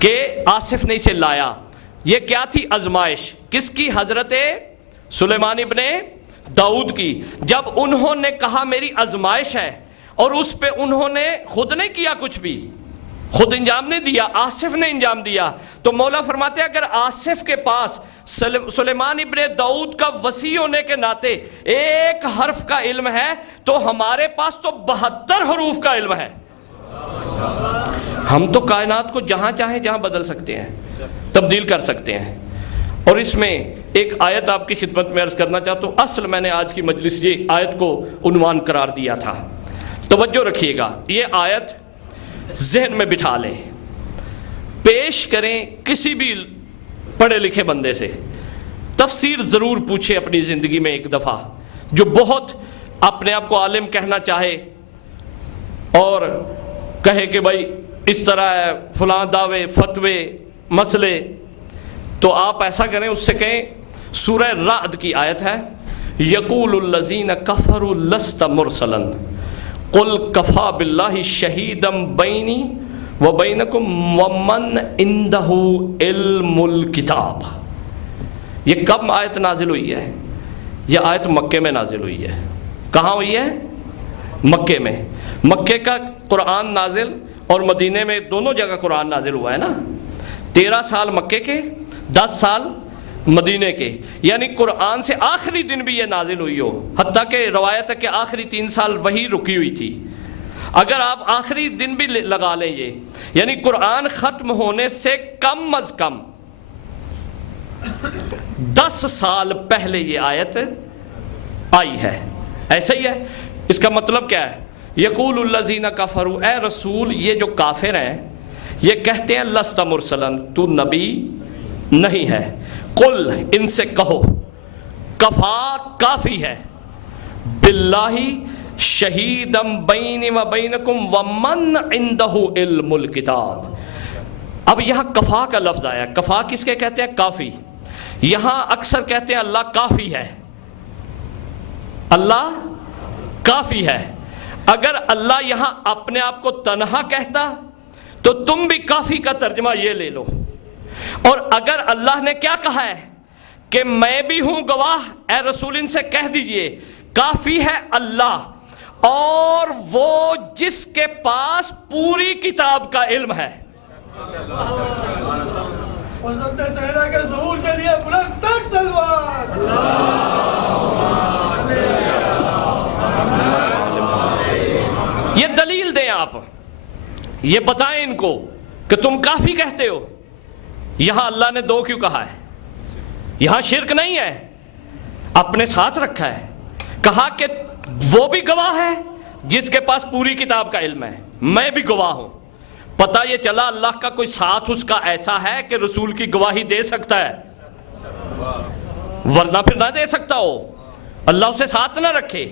کہ آصف نے اسے لایا. یہ کیا تھی آزمائش, کس کی؟ حضرت سلیمان ابن داؤد کی. جب انہوں نے کہا میری آزمائش ہے اور اس پہ انہوں نے خود نہیں کیا, کچھ بھی خود انجام نہیں دیا, آصف نے انجام دیا. تو مولا فرماتے ہیں اگر آصف کے پاس سلیمان ابن داؤد کا وسیع ہونے کے ناطے ایک حرف کا علم ہے تو ہمارے پاس تو 72 حروف کا علم ہے. ہم تو کائنات کو جہاں چاہیں جہاں بدل سکتے ہیں, تبدیل کر سکتے ہیں. اور اس میں ایک آیت آپ کی خدمت میں عرض کرنا چاہتا ہوں. اصل میں نے آج کی مجلس یہ آیت کو عنوان قرار دیا تھا, توجہ رکھیے گا. یہ آیت ذہن میں بٹھا لیں, پیش کریں کسی بھی پڑھے لکھے بندے سے, تفسیر ضرور پوچھیں اپنی زندگی میں ایک دفعہ, جو بہت اپنے آپ کو عالم کہنا چاہے اور کہے کہ بھائی اس طرح ہے, فلاں دعوے فتوے مسئلے. تو آپ ایسا کریں, اس سے کہیں سورہ رعد کی آیت ہے, یقول الذین کفروا لست مرسلا قل کفا باللہ شہیدا بینی وبینکم ومن عندہ علم الکتاب. یہ کب آیت نازل ہوئی ہے؟ یہ آیت مکے میں نازل ہوئی ہے. کہاں ہوئی ہے؟ مکے میں. مکے کا قرآن نازل اور مدینے میں دونوں جگہ قرآن نازل ہوا ہے نا. 13 سال مکے کے, 10 سال مدینے کے, یعنی قرآن سے آخری دن بھی یہ نازل ہوئی ہو. حتیٰ کہ روایت ہے کہ آخری 3 سال وہی رکی ہوئی تھی. اگر آپ آخری دن بھی لگا لیں یہ, یعنی قرآن ختم ہونے سے کم از کم 10 سال پہلے یہ آیت آئی ہے. ایسا ہی ہے. اس کا مطلب کیا ہے؟ یقول الذین کفروا, اے رسول یہ جو کافر ہیں یہ کہتے ہیں لست مرسلا, تو نبی نہیں ہے. قل, ان سے کہو, کفا کافی ہے, باللہ شہیدا بینی و بینکم ومن عندہ علم الکتاب. اب یہاں کفا کا لفظ آیا. کفا کس کے کہتے ہیں؟ کافی. یہاں اکثر کہتے ہیں اللہ کافی ہے, اللہ کافی ہے. اگر اللہ یہاں اپنے آپ کو تنہا کہتا تو تم بھی کافی کا ترجمہ یہ لے لو. اور اگر اللہ نے کیا کہا ہے کہ میں بھی ہوں گواہ, اے رسول ان سے کہہ دیجئے کافی ہے اللہ, اور وہ جس کے پاس پوری کتاب کا علم ہے. یہ دلیل دیں آپ, یہ بتائیں ان کو کہ تم کافی کہتے ہو. یہاں اللہ نے 2 کیوں کہا ہے؟ یہاں شرک نہیں ہے, اپنے ساتھ رکھا ہے. کہا کہ وہ بھی گواہ ہے جس کے پاس پوری کتاب کا علم ہے, میں بھی گواہ ہوں. پتہ یہ چلا اللہ کا کوئی ساتھ اس کا ایسا ہے کہ رسول کی گواہی دے سکتا ہے, ورنہ پھر نہ دے سکتا ہو. اللہ اسے ساتھ نہ رکھے,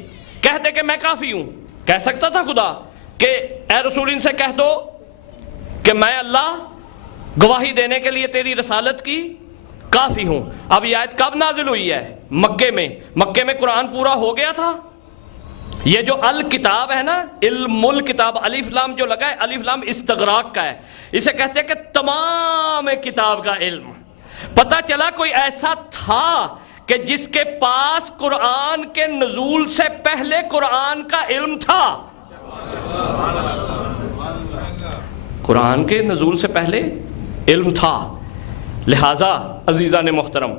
کہہ دے کہ میں کافی ہوں. کہہ سکتا تھا خدا کہ اے رسول ان سے کہہ دو کہ میں اللہ گواہی دینے کے لیے تیری رسالت کی کافی ہوں. اب یہ آیت کب نازل ہوئی ہے؟ مکے میں. مکے میں قرآن پورا ہو گیا تھا. یہ جو الکتاب ہے نا, علم الکتاب, الف لام جو لگا ہے, الف لام استغراق کا ہے. اسے کہتے ہیں کہ تمام کتاب کا علم. پتہ چلا کوئی ایسا تھا کہ جس کے پاس قرآن کے نزول سے پہلے قرآن کا علم تھا. قرآن کے نزول سے پہلے علم تھا. لہٰذا عزیزان محترم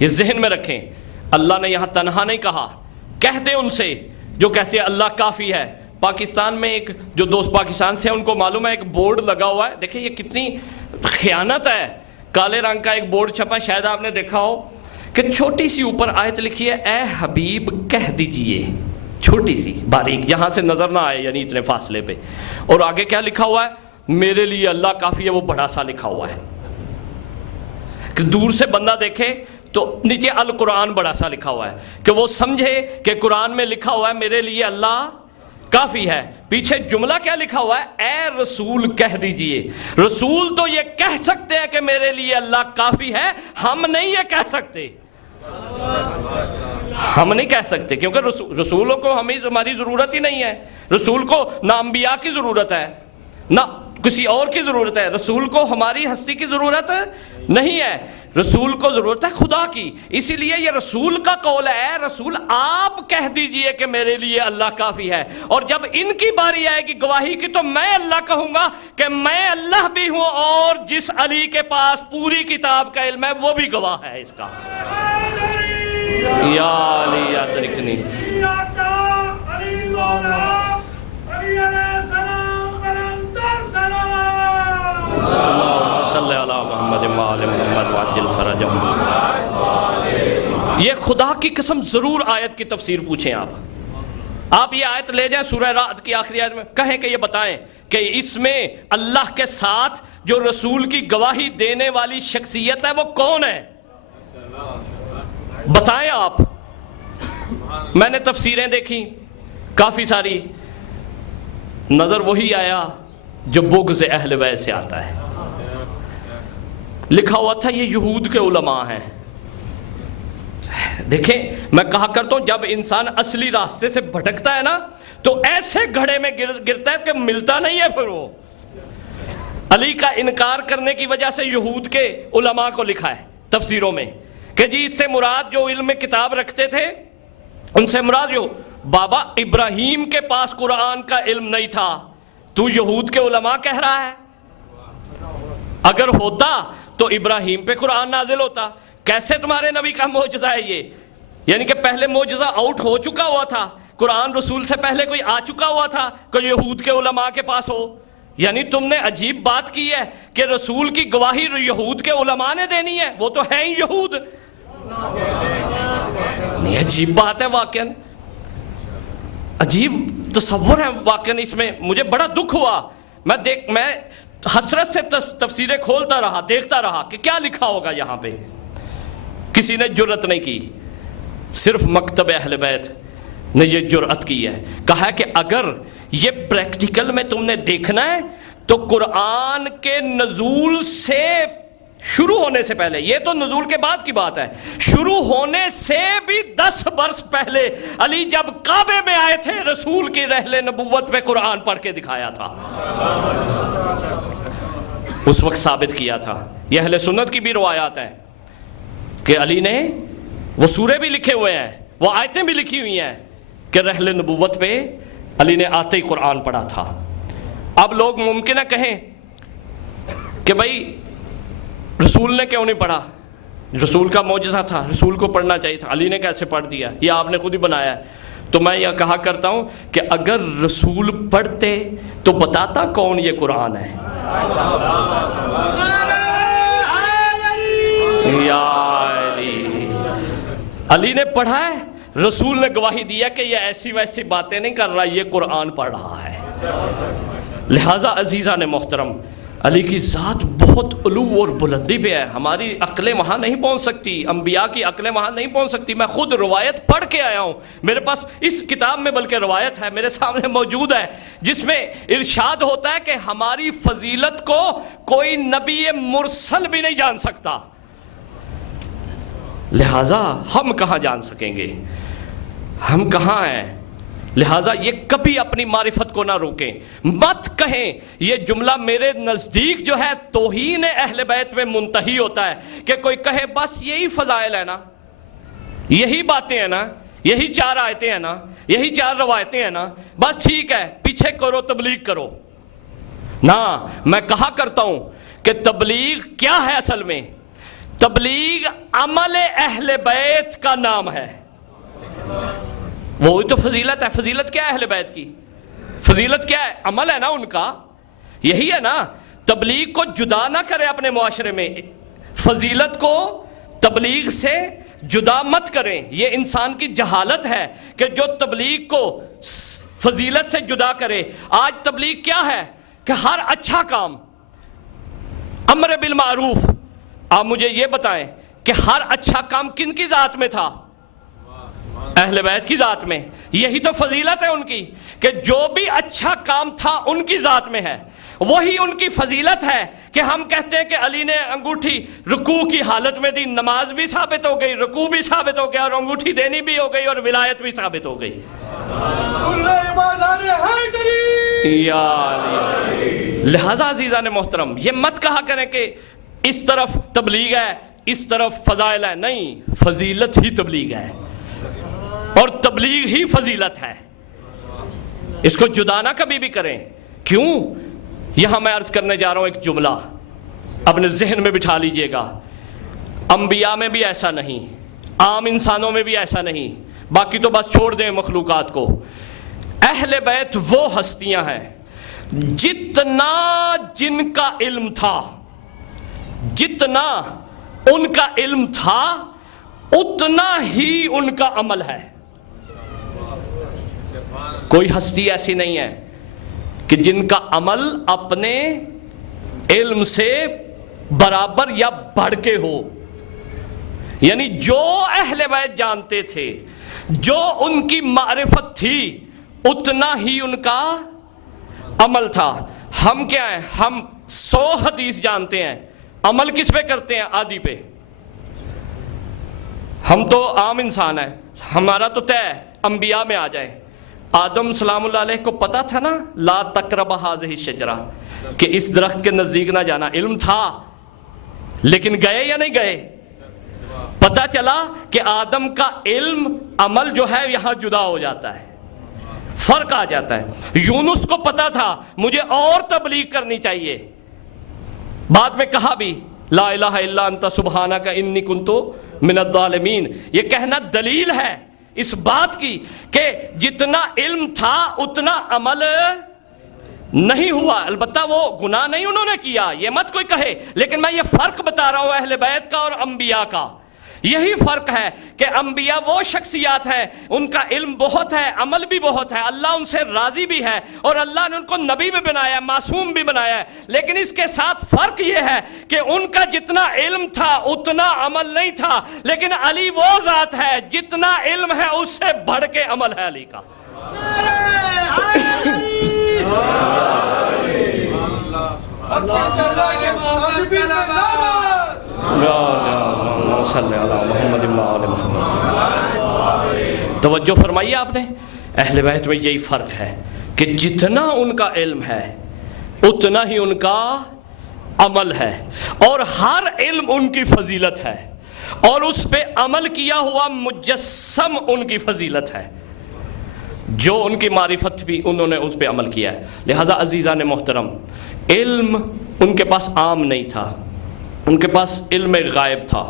یہ ذہن میں رکھیں, اللہ نے یہاں تنہا نہیں کہا. کہہ دیں ان سے جو کہتے ہیں اللہ کافی ہے, پاکستان میں ایک جو دوست پاکستان سے ہیں ان کو معلوم ہے ایک بورڈ لگا ہوا ہے، دیکھیں یہ کتنی خیانت ہے، کالے رنگ کا ایک بورڈ چھپا، شاید آپ نے دیکھا ہو کہ چھوٹی سی اوپر آیت لکھی ہے اے حبیب کہہ دیجئے، چھوٹی سی باریک، یہاں سے نظر نہ آئے یعنی اتنے فاصلے پہ، اور آگے کیا لکھا ہوا ہے میرے لیے اللہ کافی ہے، وہ بڑا سا لکھا ہوا ہے کہ دور سے بندہ دیکھے تو نیچے القرآن بڑا سا لکھا ہوا ہے کہ وہ سمجھے کہ قرآن میں لکھا ہوا ہے میرے لیے اللہ کافی ہے، پیچھے جملہ کیا لکھا ہوا ہے اے رسول کہہ دیجئے، رسول تو یہ کہہ سکتے ہیں کہ میرے لیے اللہ کافی ہے، ہم نہیں یہ کہہ سکتے، ہم نہیں کہہ سکتے کیونکہ رسولوں کو ہماری ضرورت ہی نہیں ہے، رسول کو نہ انبیاء کی ضرورت ہے نہ کسی اور کی ضرورت ہے، رسول کو ہماری ہستی کی ضرورت نہیں ہے، رسول کو ضرورت ہے خدا کی، اسی لیے یہ رسول کا قول ہے رسول آپ کہہ دیجئے کہ میرے لیے اللہ کافی ہے، اور جب ان کی باری آئے گی گواہی کی تو میں اللہ کہوں گا کہ میں اللہ بھی ہوں اور جس علی کے پاس پوری کتاب کا علم ہے وہ بھی گواہ ہے اس کا۔ یا علی ادرکنی صلی اللہ محمد وآل محمد وعجل فرجہم۔ یہ خدا کی قسم ضرور آیت کی تفسیر پوچھیں آپ یہ آیت لے جائیں سورہ رعد کی آخری آیت میں، کہیں کہ یہ بتائیں کہ اس میں اللہ کے ساتھ جو رسول کی گواہی دینے والی شخصیت ہے وہ کون ہے، بتائیں آپ۔ میں نے تفسیریں دیکھی کافی ساری، نظر وہی آیا جو بغض اہل بیت سے آتا ہے، لکھا ہوا تھا یہ یہود کے علماء ہیں۔ دیکھیں میں کہا کرتا ہوں جب انسان اصلی راستے سے بھٹکتا ہے نا تو ایسے گھڑے میں گرتا ہے کہ ملتا نہیں ہے، پھر وہ علی کا انکار کرنے کی وجہ سے یہود کے علماء کو لکھا ہے تفسیروں میں کہ جی اس سے مراد جو علم کتاب رکھتے تھے ان سے مراد جو بابا ابراہیم کے پاس قرآن کا علم نہیں تھا، تو یہود کے علماء کہہ رہا ہے، اگر ہوتا تو ابراہیم پہ قرآن نازل ہوتا، کیسے تمہارے نبی کا معجزہ ہے یہ، یعنی کہ پہلے معجزہ آؤٹ ہو چکا ہوا تھا، قرآن رسول سے پہلے کوئی آ چکا ہوا تھا کہ یہود کے علماء کے پاس ہو، یعنی تم نے عجیب بات کی ہے کہ رسول کی گواہی یہود کے علماء نے دینی ہے، وہ تو ہیں ہی یہود، نہیں عجیب بات ہے واقعاً، عجیب تصور ہے واقعاً، اس میں مجھے بڑا دکھ ہوا، میں حسرت سے تفسیریں کھولتا رہا دیکھتا رہا کہ کیا لکھا ہوگا یہاں پہ، کسی نے جرأت نہیں کی، صرف مکتب اہل بیت نے یہ جرأت کی ہے، کہا کہ اگر یہ پریکٹیکل میں تم نے دیکھنا ہے تو قرآن کے نزول سے شروع ہونے سے پہلے، یہ تو نزول کے بعد کی بات ہے، شروع ہونے سے بھی 10 برس پہلے علی جب کعبے میں آئے تھے رسول کی رحلِ نبوت پہ قرآن پڑھ کے دکھایا تھا، اس وقت ثابت کیا تھا۔ یہ اہل سنت کی بھی روایات ہیں کہ علی نے وہ سورے بھی لکھے ہوئے ہیں، وہ آیتیں بھی لکھی ہوئی ہیں کہ رحلِ نبوت پہ علی نے آتے ہی قرآن پڑھا تھا۔ اب لوگ ممکن ہے کہیں کہ بھائی رسول نے کیوں نہیں پڑھا، رسول کا معجزہ تھا، رسول کو پڑھنا چاہیے تھا، علی نے کیسے پڑھ دیا، یہ آپ نے خود ہی بنایا ہے، تو میں یہ کہا کرتا ہوں کہ اگر رسول پڑھتے تو بتاتا کون یہ قرآن ہے، یا علی نے پڑھا ہے، رسول نے گواہی دیا کہ یہ ایسی ویسی باتیں نہیں کر رہا، یہ قرآن پڑھ رہا ہے۔ لہٰذا عزیزان محترم، علی کی ذات بہت علو اور بلندی پہ ہے، ہماری عقلیں وہاں نہیں پہنچ سکتی، انبیاء کی عقلیں وہاں نہیں پہنچ سکتی۔ میں خود روایت پڑھ کے آیا ہوں، میرے پاس اس کتاب میں بلکہ روایت ہے میرے سامنے موجود ہے جس میں ارشاد ہوتا ہے کہ ہماری فضیلت کو کوئی نبی مرسل بھی نہیں جان سکتا، لہٰذا ہم کہاں جان سکیں گے، ہم کہاں ہیں، لہٰذا یہ کبھی اپنی معرفت کو نہ روکیں، مت کہیں، یہ جملہ میرے نزدیک جو ہے توہین اہل بیت میں منتہی ہوتا ہے کہ کوئی کہے بس یہی فضائل ہے نا، یہی باتیں ہیں نا، یہی 4 آیتیں ہیں نا، یہی 4 روایتیں ہیں نا، بس ٹھیک ہے پیچھے کرو تبلیغ کرو، نہ میں کہا کرتا ہوں کہ تبلیغ کیا ہے اصل میں، تبلیغ عمل اہل بیت کا نام ہے، وہی تو فضیلت ہے۔ فضیلت کیا ہے اہل بیت کی؟ فضیلت کیا ہے؟ عمل ہے نا ان کا، یہی ہے نا۔ تبلیغ کو جدا نہ کرے اپنے معاشرے میں، فضیلت کو تبلیغ سے جدا مت کریں۔ یہ انسان کی جہالت ہے کہ جو تبلیغ کو فضیلت سے جدا کرے۔ آج تبلیغ کیا ہے کہ ہر اچھا کام، امر بالمعروف۔ آپ مجھے یہ بتائیں کہ ہر اچھا کام کن کی ذات میں تھا؟ اہل بیت کی ذات میں۔ یہی تو فضیلت ہے ان کی کہ جو بھی اچھا کام تھا ان کی ذات میں ہے، وہی ان کی فضیلت ہے کہ ہم کہتے ہیں کہ علی نے انگوٹھی رکوع کی حالت میں دی، نماز بھی ثابت ہو گئی، رکوع بھی ثابت ہو گیا، اور انگوٹھی دینی بھی ہو گئی، اور ولایت بھی ثابت ہو گئی۔ یا علی۔ لہذا عزیزان محترم، یہ مت کہا کریں کہ اس طرف تبلیغ ہے اس طرف فضائل ہے، نہیں، فضیلت ہی تبلیغ ہے اور تبلیغ ہی فضیلت ہے۔ اس کو جدا نہ کبھی بھی کریں۔ کیوں؟ یہاں میں عرض کرنے جا رہا ہوں ایک جملہ، اپنے ذہن میں بٹھا لیجئے گا۔ انبیاء میں بھی ایسا نہیں، عام انسانوں میں بھی ایسا نہیں، باقی تو بس چھوڑ دیں مخلوقات کو۔ اہل بیت وہ ہستیاں ہیں جتنا جن کا علم تھا، جتنا ان کا علم تھا اتنا ہی ان کا عمل ہے۔ کوئی ہستی ایسی نہیں ہے کہ جن کا عمل اپنے علم سے برابر یا بڑھ کے ہو۔ یعنی جو اہل بیت جانتے تھے، جو ان کی معرفت تھی، اتنا ہی ان کا عمل تھا۔ ہم کیا ہیں؟ ہم 100 حدیث جانتے ہیں، عمل کس پہ کرتے ہیں؟ آدھی پہ۔ ہم تو عام انسان ہیں، ہمارا تو طے ہے انبیاء میں آ جائیں۔ آدم سلام اللہ علیہ کو پتا تھا نا لا تقرب هذه الشجرہ، کہ اس درخت کے نزدیک نہ جانا، علم تھا، لیکن گئے یا نہیں گئے؟ پتا چلا کہ آدم کا علم عمل جو ہے یہاں جدا ہو جاتا ہے، فرق آ جاتا ہے۔ یونس کو پتا تھا مجھے اور تبلیغ کرنی چاہیے، بعد میں کہا بھی لا الہ الا انت سبحانک انی کنت من الظالمین۔ یہ کہنا دلیل ہے اس بات کی کہ جتنا علم تھا اتنا عمل نہیں ہوا۔ البتہ وہ گناہ نہیں انہوں نے کیا، یہ مت کوئی کہے، لیکن میں یہ فرق بتا رہا ہوں اہل بیت کا اور انبیاء کا۔ یہی فرق ہے کہ انبیاء وہ شخصیات ہیں ان کا علم بہت ہے، عمل بھی بہت ہے، اللہ ان سے راضی بھی ہے، اور اللہ نے ان کو نبی بھی بنایا ہے، معصوم بھی بنایا ہے۔ لیکن اس کے ساتھ فرق یہ ہے کہ ان کا جتنا علم تھا اتنا عمل نہیں تھا، لیکن علی وہ ذات ہے جتنا علم ہے اس سے بڑھ کے عمل ہے علی کا۔ توجہ فرمائیے آپ نے، اہل بیت میں یہی فرق ہے کہ جتنا ان کا علم ہے اتنا ہی ان کا عمل ہے، اور ہر علم ان کی فضیلت ہے، اور اس پہ عمل کیا ہوا مجسم ان کی فضیلت ہے۔ جو ان کی معرفت بھی انہوں نے اس پہ عمل کیا ہے۔ لہذا عزیزان محترم، علم ان کے پاس عام نہیں تھا، ان کے پاس علم غائب تھا،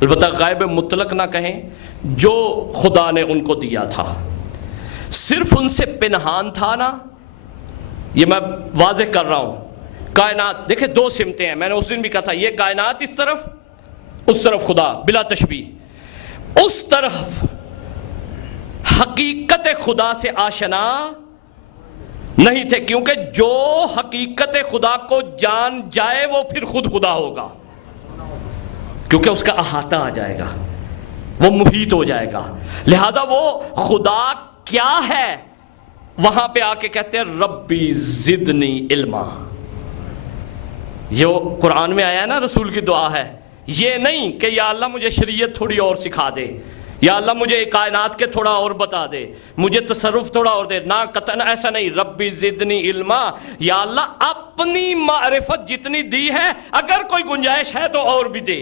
البتہ غائب مطلق نہ کہیں، جو خدا نے ان کو دیا تھا، صرف ان سے پنہان تھا نا۔ یہ میں واضح کر رہا ہوں، کائنات دیکھیں دو سمتیں ہیں، میں نے اس دن بھی کہا تھا، یہ کائنات اس طرف، اس طرف خدا بلا تشبیہ۔ اس طرف حقیقت خدا سے آشنا نہیں تھے، کیونکہ جو حقیقت خدا کو جان جائے وہ پھر خود خدا ہوگا، کیونکہ اس کا احاطہ آ جائے گا، وہ محیط ہو جائے گا۔ لہذا وہ خدا کیا ہے وہاں پہ آ کے کہتے ہیں ربی زدنی علما۔ جو قرآن میں آیا ہے نا، رسول کی دعا ہے، یہ نہیں کہ یا اللہ مجھے شریعت تھوڑی اور سکھا دے، یا اللہ مجھے کائنات کے تھوڑا اور بتا دے، مجھے تصرف تھوڑا اور دے، نہ قطعاً ایسا نہیں۔ ربی زدنی علما، یا اللہ اپنی معرفت جتنی دی ہے اگر کوئی گنجائش ہے تو اور بھی دے۔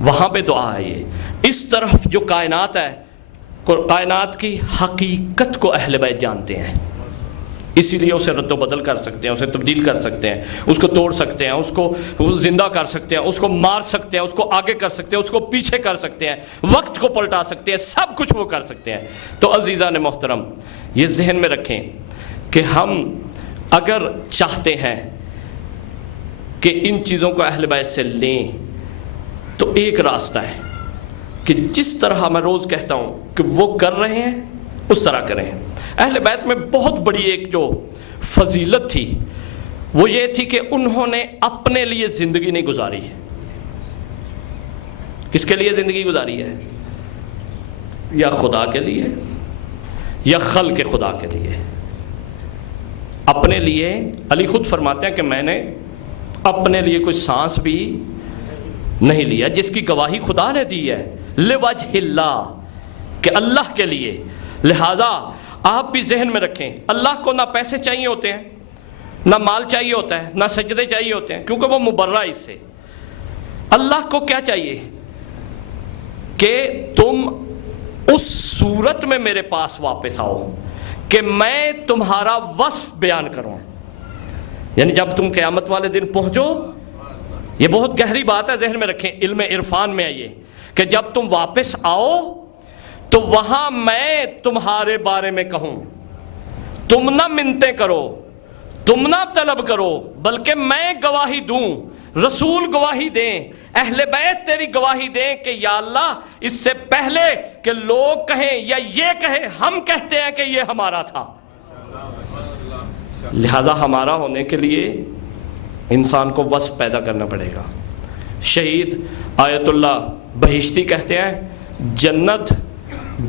وہاں پہ دعا ہے یہ۔ اس طرف جو کائنات ہے، کائنات کی حقیقت کو اہل بیت جانتے ہیں، اسی لیے اسے رد و بدل کر سکتے ہیں، اسے تبدیل کر سکتے ہیں، اس کو توڑ سکتے ہیں، اس کو زندہ کر سکتے ہیں، اس کو مار سکتے ہیں، اس کو آگے کر سکتے ہیں، اس کو پیچھے کر سکتے ہیں، وقت کو پلٹا سکتے ہیں، سب کچھ وہ کر سکتے ہیں۔ تو عزیزان محترم، یہ ذہن میں رکھیں کہ ہم اگر چاہتے ہیں کہ ان چیزوں کو اہل بیت سے لیں تو ایک راستہ ہے کہ جس طرح میں روز کہتا ہوں کہ وہ کر رہے ہیں اس طرح کریں۔ اہل بیت میں بہت بڑی ایک جو فضیلت تھی وہ یہ تھی کہ انہوں نے اپنے لیے زندگی نہیں گزاری۔ کس کے لیے زندگی گزاری ہے؟ یا خدا کے لیے یا خلق خدا کے لیے۔ اپنے لیے علی خود فرماتے ہیں کہ میں نے اپنے لیے کوئی سانس بھی نہیں لیا، جس کی گواہی خدا نے دی ہے لوجہ اللہ، کہ اللہ کے لیے۔ لہذا آپ بھی ذہن میں رکھیں، اللہ کو نہ پیسے چاہیے ہوتے ہیں، نہ مال چاہیے ہوتا ہے، نہ سجدے چاہیے ہوتے ہیں، کیونکہ وہ مبرہ اس سے۔ اللہ کو کیا چاہیے کہ تم اس صورت میں میرے پاس واپس آؤ کہ میں تمہارا وصف بیان کروں۔ یعنی جب تم قیامت والے دن پہنچو، یہ بہت گہری بات ہے، ذہن میں رکھیں، علم عرفان میں آئیے کہ جب تم واپس آؤ تو وہاں میں تمہارے بارے میں کہوں، تم نہ منتیں کرو، تم نہ طلب کرو، بلکہ میں گواہی دوں، رسول گواہی دیں، اہل بیت تیری گواہی دیں کہ یا اللہ اس سے پہلے کہ لوگ کہیں یا یہ کہیں، ہم کہتے ہیں کہ یہ ہمارا تھا۔ لہذا ہمارا ہونے کے لیے انسان کو وصف پیدا کرنا پڑے گا۔ شہید آیت اللہ بہشتی کہتے ہیں جنت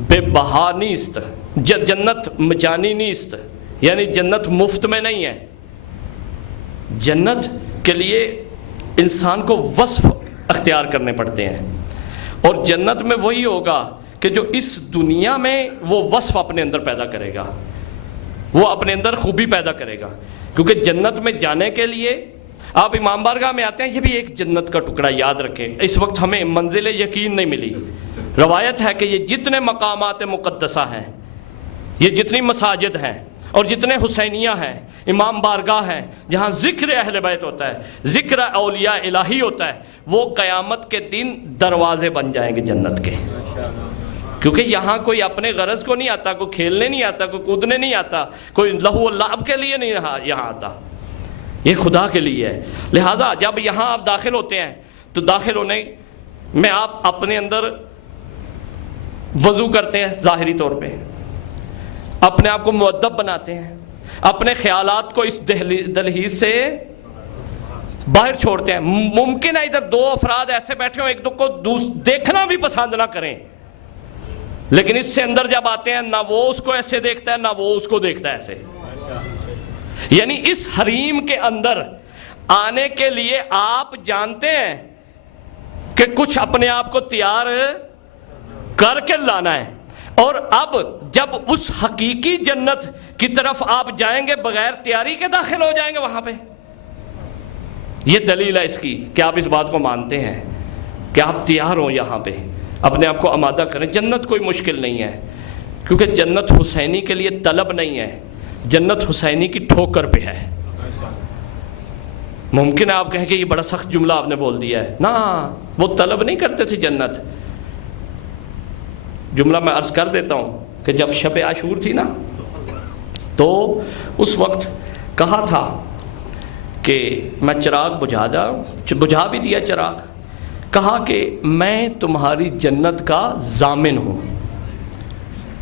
بے بہا نیست، جنت مجانی نیست، یعنی جنت مفت میں نہیں ہے۔ جنت کے لیے انسان کو وصف اختیار کرنے پڑتے ہیں، اور جنت میں وہی ہوگا کہ جو اس دنیا میں وہ وصف اپنے اندر پیدا کرے گا، وہ اپنے اندر خوبی پیدا کرے گا۔ کیونکہ جنت میں جانے کے لیے آپ امام بارگاہ میں آتے ہیں، یہ بھی ایک جنت کا ٹکڑا، یاد رکھیں۔ اس وقت ہمیں منزل یقین نہیں ملی۔ روایت ہے کہ یہ جتنے مقامات مقدسہ ہیں، یہ جتنی مساجد ہیں اور جتنے حسینیہ ہیں، امام بارگاہ ہیں، جہاں ذکر اہل بیت ہوتا ہے، ذکر اولیاء الہی ہوتا ہے، وہ قیامت کے دن دروازے بن جائیں گے جنت کے۔ کیونکہ یہاں کوئی اپنے غرض کو نہیں آتا، کوئی کھیلنے نہیں آتا، کوئی کودنے نہیں آتا، کوئی لہو و لعب کے لیے نہیں یہاں آتا، یہ خدا کے لیے ہے۔ لہٰذا جب یہاں آپ داخل ہوتے ہیں تو داخل ہونے میں آپ اپنے اندر وضو کرتے ہیں، ظاہری طور پہ اپنے آپ کو مؤدب بناتے ہیں، اپنے خیالات کو اس دہلیز سے باہر چھوڑتے ہیں۔ ممکن ہے ادھر دو افراد ایسے بیٹھے ہوں، ایک دو کو دیکھنا بھی پسند نہ کریں، لیکن اس سے اندر جب آتے ہیں، نہ وہ اس کو ایسے دیکھتا ہے نہ وہ اس کو دیکھتا ہے ایسے۔ یعنی اس حریم کے اندر آنے کے لیے آپ جانتے ہیں کہ کچھ اپنے آپ کو تیار کر کے لانا ہے، اور اب جب اس حقیقی جنت کی طرف آپ جائیں گے بغیر تیاری کے داخل ہو جائیں گے وہاں پہ۔ یہ دلیل ہے اس کی کہ آپ اس بات کو مانتے ہیں کہ آپ تیار ہوں، یہاں پہ اپنے آپ کو آمادہ کریں۔ جنت کوئی مشکل نہیں ہے، کیونکہ جنت حسینی کے لیے طلب نہیں ہے، جنت حسینی کی ٹھوکر پہ ہے۔ ممکن ہے آپ کہیں کہ یہ بڑا سخت جملہ آپ نے بول دیا ہے، نا، وہ طلب نہیں کرتے تھے جنت۔ جملہ میں عرض کر دیتا ہوں کہ جب شب عاشور تھی نا، تو اس وقت کہا تھا کہ میں چراغ بجھا بھی دیا چراغ، کہا کہ میں تمہاری جنت کا ضامن ہوں۔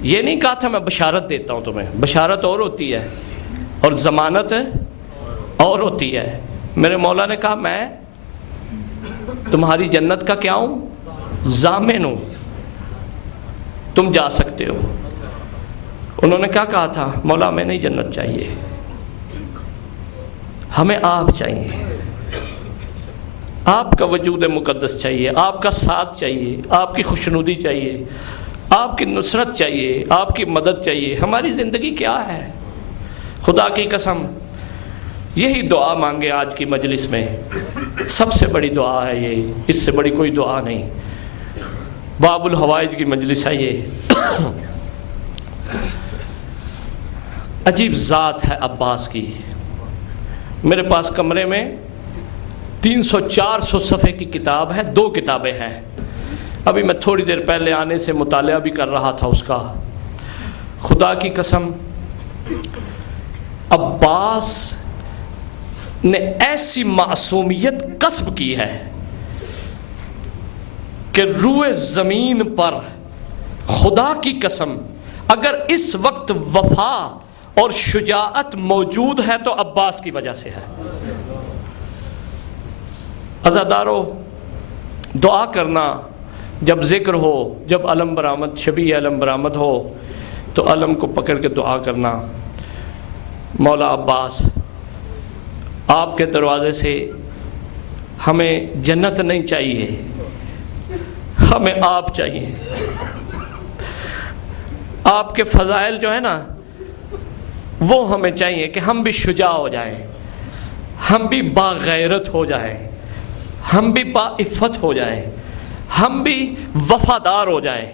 یہ نہیں کہا تھا میں بشارت دیتا ہوں تمہیں، بشارت اور ہوتی ہے اور ضمانت اور ہوتی ہے۔ میرے مولا نے کہا میں تمہاری جنت کا کیا ہوں؟ ضامن ہوں، تم جا سکتے ہو۔ انہوں نے کیا کہا تھا؟ مولا ہمیں نہیں جنت چاہیے، ہمیں آپ چاہیے، آپ کا وجود مقدس چاہیے، آپ کا ساتھ چاہیے، آپ کی خوشنودی چاہیے، آپ کی نصرت چاہیے، آپ کی مدد چاہیے۔ ہماری زندگی کیا ہے؟ خدا کی قسم یہی دعا مانگے آج کی مجلس میں، سب سے بڑی دعا ہے یہ، اس سے بڑی کوئی دعا نہیں۔ باب الحوائج کی مجلس ہے یہ۔ عجیب ذات ہے عباس کی. میرے پاس کمرے میں 300-400 صفحے کی کتاب ہے, 2 کتابیں ہیں. ابھی میں تھوڑی دیر پہلے آنے سے مطالعہ بھی کر رہا تھا اس کا. خدا کی قسم عباس نے ایسی معصومیت کسب کی ہے کہ روئے زمین پر خدا کی قسم اگر اس وقت وفا اور شجاعت موجود ہے تو عباس کی وجہ سے ہے. عزادارو دعا کرنا جب ذکر ہو, جب علم برآمد, شبیہ علم برآمد ہو تو علم کو پکڑ کے دعا کرنا. مولا عباس آپ کے دروازے سے ہمیں جنت نہیں چاہیے, ہمیں آپ چاہیے. آپ کے فضائل جو ہے نا وہ ہمیں چاہیے کہ ہم بھی شجاع ہو جائیں, ہم بھی باغیرت ہو جائیں, ہم بھی باعفت ہو جائیں, ہم بھی وفادار ہو جائیں.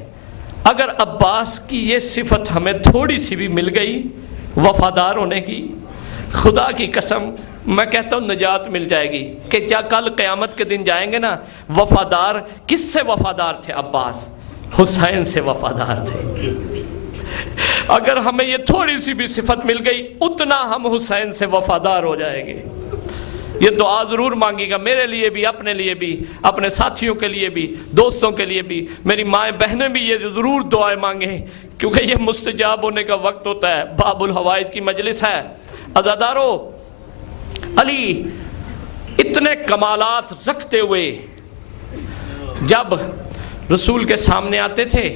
اگر عباس کی یہ صفت ہمیں تھوڑی سی بھی مل گئی وفادار ہونے کی, خدا کی قسم میں کہتا ہوں نجات مل جائے گی. کہ کیا کل قیامت کے دن جائیں گے نا, وفادار کس سے وفادار تھے عباس؟ حسین سے وفادار تھے. اگر ہمیں یہ تھوڑی سی بھی صفت مل گئی اتنا ہم حسین سے وفادار ہو جائیں گے. یہ دعا ضرور مانگے گا, میرے لیے بھی, اپنے لیے بھی, اپنے ساتھیوں کے لیے بھی, دوستوں کے لیے بھی, میری مائیں بہنیں بھی یہ ضرور دعائیں مانگیں کیونکہ یہ مستجاب ہونے کا وقت ہوتا ہے. باب الحوائج کی مجلس ہے. عزادارو علی اتنے کمالات رکھتے ہوئے جب رسول کے سامنے آتے تھے,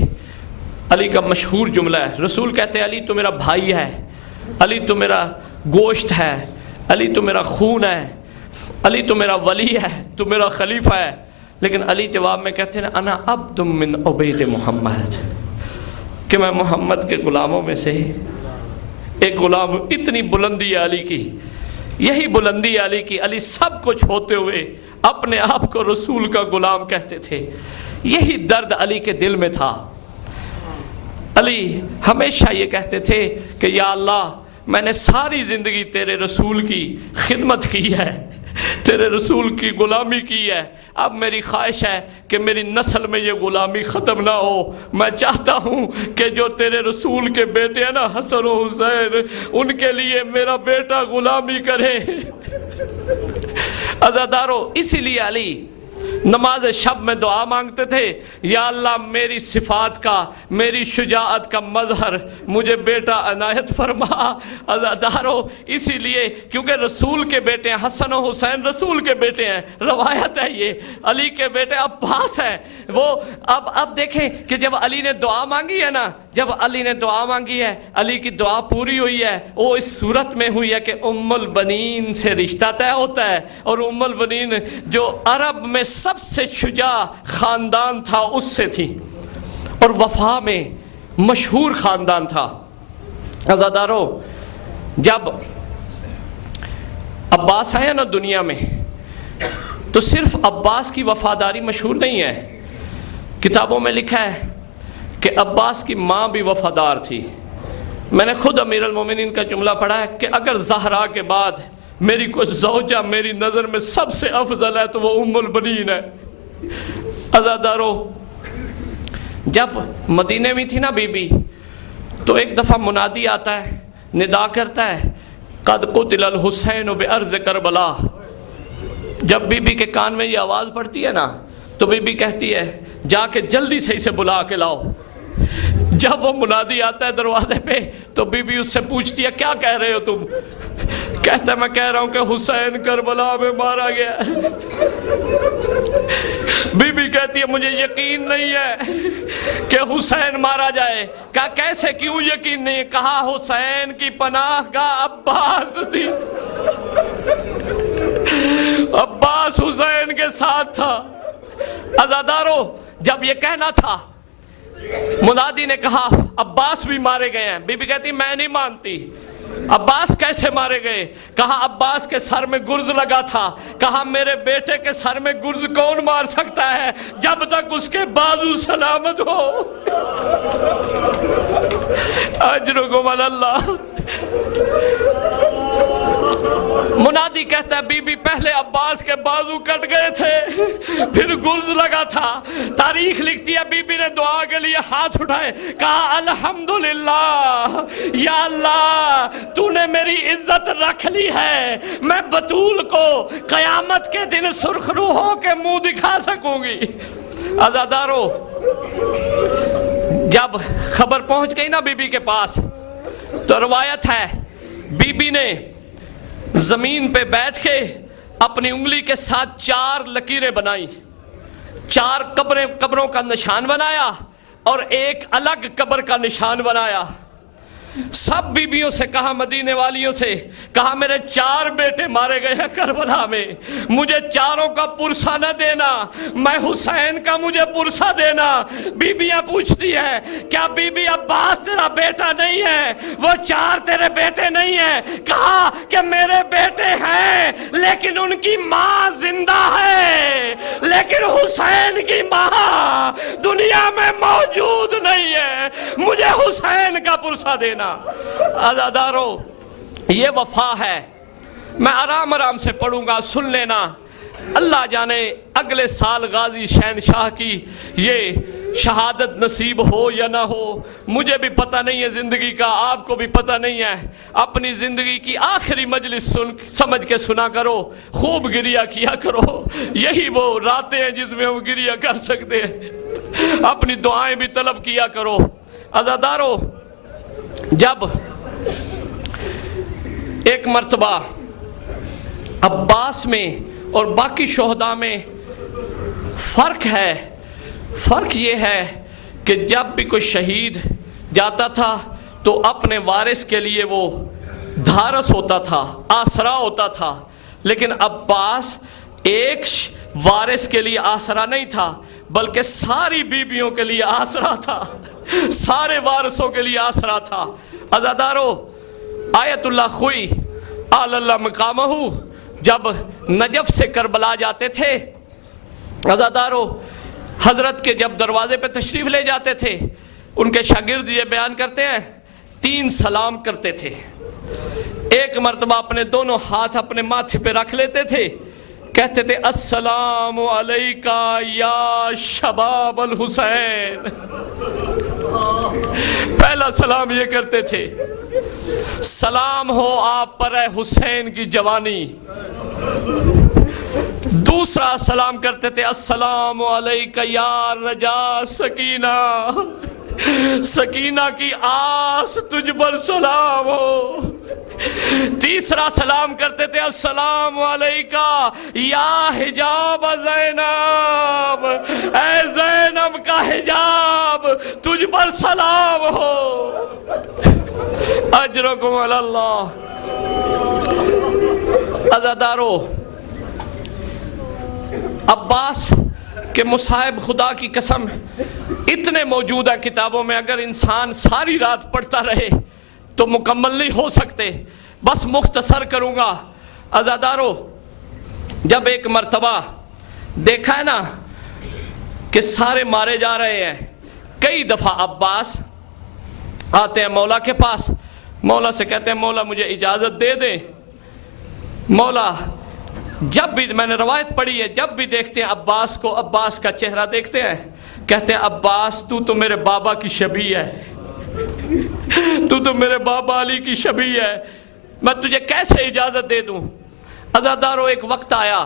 علی کا مشہور جملہ ہے, رسول کہتے ہیں علی تو میرا بھائی ہے, علی تو میرا گوشت ہے, علی تو میرا خون ہے, علی تو میرا ولی ہے, تو میرا خلیفہ ہے. لیکن علی جواب میں کہتے ہیں انا عبد من عبید محمد, کہ میں محمد کے غلاموں میں سے ایک غلام. اتنی بلندی ہے علی کی, یہی بلندی علی کی. علی سب کچھ ہوتے ہوئے اپنے آپ کو رسول کا غلام کہتے تھے. یہی درد علی کے دل میں تھا. علی ہمیشہ یہ کہتے تھے کہ یا اللہ میں نے ساری زندگی تیرے رسول کی خدمت کی ہے, تیرے رسول کی غلامی کی ہے, اب میری خواہش ہے کہ میری نسل میں یہ غلامی ختم نہ ہو. میں چاہتا ہوں کہ جو تیرے رسول کے بیٹے ہیں نا حسن و حسین, ان کے لیے میرا بیٹا غلامی کرے. عزادارو اسی لیے علی نماز شب میں دعا مانگتے تھے, یا اللہ میری صفات کا, میری شجاعت کا مظہر مجھے بیٹا عنایت فرما. عزادارو اسی لیے کیونکہ رسول کے بیٹے ہیں, حسن و حسین رسول کے بیٹے ہیں, روایت ہے یہ. علی کے بیٹے عباس ہیں وہ. اب دیکھیں کہ جب علی نے دعا مانگی ہے نا, جب علی نے دعا مانگی ہے, علی کی دعا پوری ہوئی ہے, وہ اس صورت میں ہوئی ہے کہ ام البنین سے رشتہ طے ہوتا ہے. اور ام البنین جو عرب میں سب سے شجاع خاندان تھا اس سے تھی, اور وفا میں مشہور خاندان تھا. عزادارو جب عباس آیا نا دنیا میں تو صرف عباس کی وفاداری مشہور نہیں ہے. کتابوں میں لکھا ہے کہ عباس کی ماں بھی وفادار تھی. میں نے خود امیر المومنین کا جملہ پڑھا ہے کہ اگر زہرا کے بعد میری کوئی زوجہ میری نظر میں سب سے افضل ہے تو وہ ام البنین ہے. عزادارو جب مدینے میں تھی نا بی بی, تو ایک دفعہ منادی آتا ہے, ندا کرتا ہے قد قتل الحسین بارض کربلا. جب بی بی کے کان میں یہ آواز پڑتی ہے نا تو بی بی کہتی ہے جا کے جلدی سے اسے بلا کے لاؤ. جب وہ منادی آتا ہے دروازے پہ تو بی بی اس سے پوچھتی ہے کیا کہہ رہے ہو تم؟ کہتا ہے میں کہہ رہا ہوں کہ حسین کربلا میں مارا گیا. بی بی کہتی ہے مجھے یقین نہیں ہے کہ حسین مارا جائے. کہا کیسے, کیوں یقین نہیں؟ کہا حسین کی پناہ گاہ عباس تھی, عباس حسین کے ساتھ تھا. عزادارو جب یہ کہنا تھا منادی نے کہا عباس بھی مارے گئے ہیں. بی بی کہتی میں نہیں مانتی. عباس کیسے مارے گئے؟ کہا عباس کے سر میں گرز لگا تھا. کہا میرے بیٹے کے سر میں گرز کون مار سکتا ہے جب تک اس کے بازو سلامت ہو. اجرکم علی اللہ. منادی کہتا ہے بی بی پہلے عباس کے بازو کٹ گئے تھے، پھر گرز لگا تھا۔ تاریخ لکھتی ہے بی بی نے دعا کے لیے ہاتھ اٹھائے، کہا الحمدللہ یا اللہ تو نے میری عزت رکھ لی ہے، میں بطول کو قیامت کے دن سرخ روحوں کے منہ دکھا سکوں گی۔ عزادارو، جب خبر پہنچ گئی نا بی بی کے پاس، تو روایت ہے بی بی نے زمین پہ بیٹھ کے اپنی انگلی کے ساتھ 4 لکیریں بنائی، 4 قبروں کا نشان بنایا اور ایک الگ قبر کا نشان بنایا۔ سب بیویوں سے کہا، مدینے والیوں سے کہا، میرے 4 بیٹے مارے گئے ہیں کربلا میں، مجھے 4 کا پرسہ نہ دینا، میں حسین کا مجھے پرسہ دینا۔ بیویاں پوچھتی ہے کیا بی بی عباس تیرا بیٹا نہیں ہے؟ وہ 4 تیرے بیٹے نہیں ہیں؟ کہا کہ میرے بیٹے ہیں لیکن ان کی ماں زندہ ہے، لیکن حسین کی ماں دنیا میں موجود نہیں ہے، مجھے حسین کا پرسہ دینا۔ عزادارو، یہ وفا ہے۔ میں آرام آرام سے پڑھوں گا، سن لینا۔ اللہ جانے اگلے سال غازی شہنشاہ کی یہ شہادت نصیب ہو یا نہ ہو، مجھے بھی پتہ نہیں ہے زندگی کا، آپ کو بھی پتہ نہیں ہے۔ اپنی زندگی کی آخری مجلس سمجھ کے سنا کرو، خوب گریہ کیا کرو، یہی وہ راتیں ہیں جس میں ہم گریہ کر سکتے ہیں۔ اپنی دعائیں بھی طلب کیا کرو۔ عزادارو، جب ایک مرتبہ عباس میں اور باقی شہداء میں فرق ہے، فرق یہ ہے کہ جب بھی کوئی شہید جاتا تھا تو اپنے وارث کے لیے وہ دھارس ہوتا تھا، آسرا ہوتا تھا، لیکن عباس ایک وارث کے لیے آسرا نہیں تھا بلکہ ساری بیویوں کے لیے آسرا تھا، سارے وارثوں کے لیے آسرا تھا۔ عزادارو، آیت اللہ خوئی آل اللہ مقامہ، جب نجف سے کربلا جاتے تھے، عزادارو حضرت کے جب دروازے پہ تشریف لے جاتے تھے، ان کے شاگرد یہ بیان کرتے ہیں 3 سلام کرتے تھے۔ ایک مرتبہ اپنے دونوں ہاتھ اپنے ماتھے پہ رکھ لیتے تھے، کہتے تھے السلام علیکہ یا شباب الحسین۔ پہلا سلام یہ کرتے تھے، سلام ہو آپ پر اے حسین کی جوانی۔ دوسرا سلام کرتے تھے السلام علیکہ یا رجا سکینہ، سکینہ کی آس تجھ پر سلام ہو۔ تیسرا سلام کرتے تھے السلام علیکہ یا حجاب زینب، اے زینب کا حجاب تجھ پر سلام ہو۔ اجرکم علی اللہ۔ عزادارو، عباس کے مصائب خدا کی قسم اتنے موجود ہیں کتابوں میں، اگر انسان ساری رات پڑھتا رہے تو مکمل نہیں ہو سکتے، بس مختصر کروں گا۔ عزادارو، جب ایک مرتبہ دیکھا ہے نا کہ سارے مارے جا رہے ہیں، کئی دفعہ عباس آتے ہیں مولا کے پاس، مولا سے کہتے ہیں مولا مجھے اجازت دے دیں۔ مولا جب بھی، میں نے روایت پڑھی ہے، جب بھی دیکھتے ہیں عباس کو، عباس کا چہرہ دیکھتے ہیں، کہتے ہیں عباس تو میرے بابا کی شبیہ ہے، تو میرے بابا علی کی شبیہ ہے، میں تجھے کیسے اجازت دے دوں۔ عزادارو، ایک وقت آیا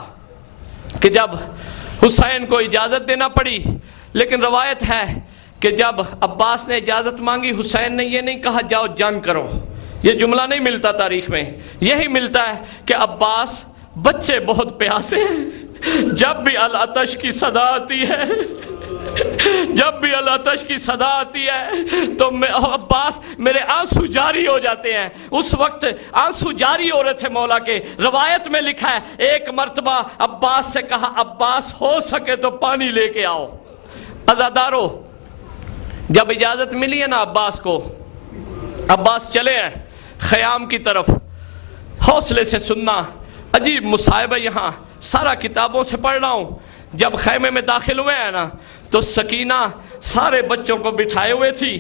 کہ جب حسین کو اجازت دینا پڑی، لیکن روایت ہے کہ جب عباس نے اجازت مانگی، حسین نے یہ نہیں کہا جاؤ جنگ کرو، یہ جملہ نہیں ملتا تاریخ میں، یہی ملتا ہے کہ عباس بچے بہت پیاسے ہیں، جب بھی العطش کی صدا آتی ہے، جب بھی العطش کی صدا آتی ہے تو عباس میرے آنسو جاری ہو جاتے ہیں۔ اس وقت آنسو جاری ہو رہے تھے مولا کے۔ روایت میں لکھا ہے ایک مرتبہ عباس سے کہا عباس ہو سکے تو پانی لے کے آؤ۔ عزادارو، جب اجازت ملی ہے نا عباس کو، عباس چلے ہیں خیام کی طرف۔ حوصلے سے سننا، عجیب مصائب ہے یہاں، سارا کتابوں سے پڑھ رہا ہوں۔ جب خیمے میں داخل ہوئے ہیں نا تو سکینہ سارے بچوں کو بٹھائے ہوئے تھی،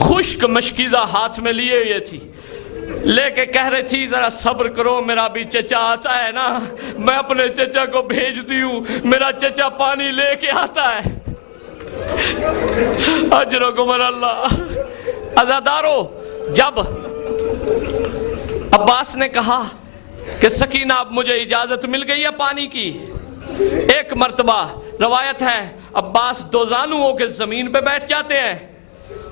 خشک مشکیزہ ہاتھ میں لیے ہوئے تھی۔ لے کے کہہ رہی تھی ذرا صبر کرو، میرا بھی چچا آتا ہے نا، میں اپنے چچا کو بھیجتی ہوں، میرا چچا پانی لے کے آتا ہے۔ اجرکم اللہ۔ عزادارو، جب عباس نے کہا کہ سکینہ اب مجھے اجازت مل گئی ہے پانی کی، ایک مرتبہ روایت ہے عباس دوزانو ہو کے زمین پہ بیٹھ جاتے ہیں،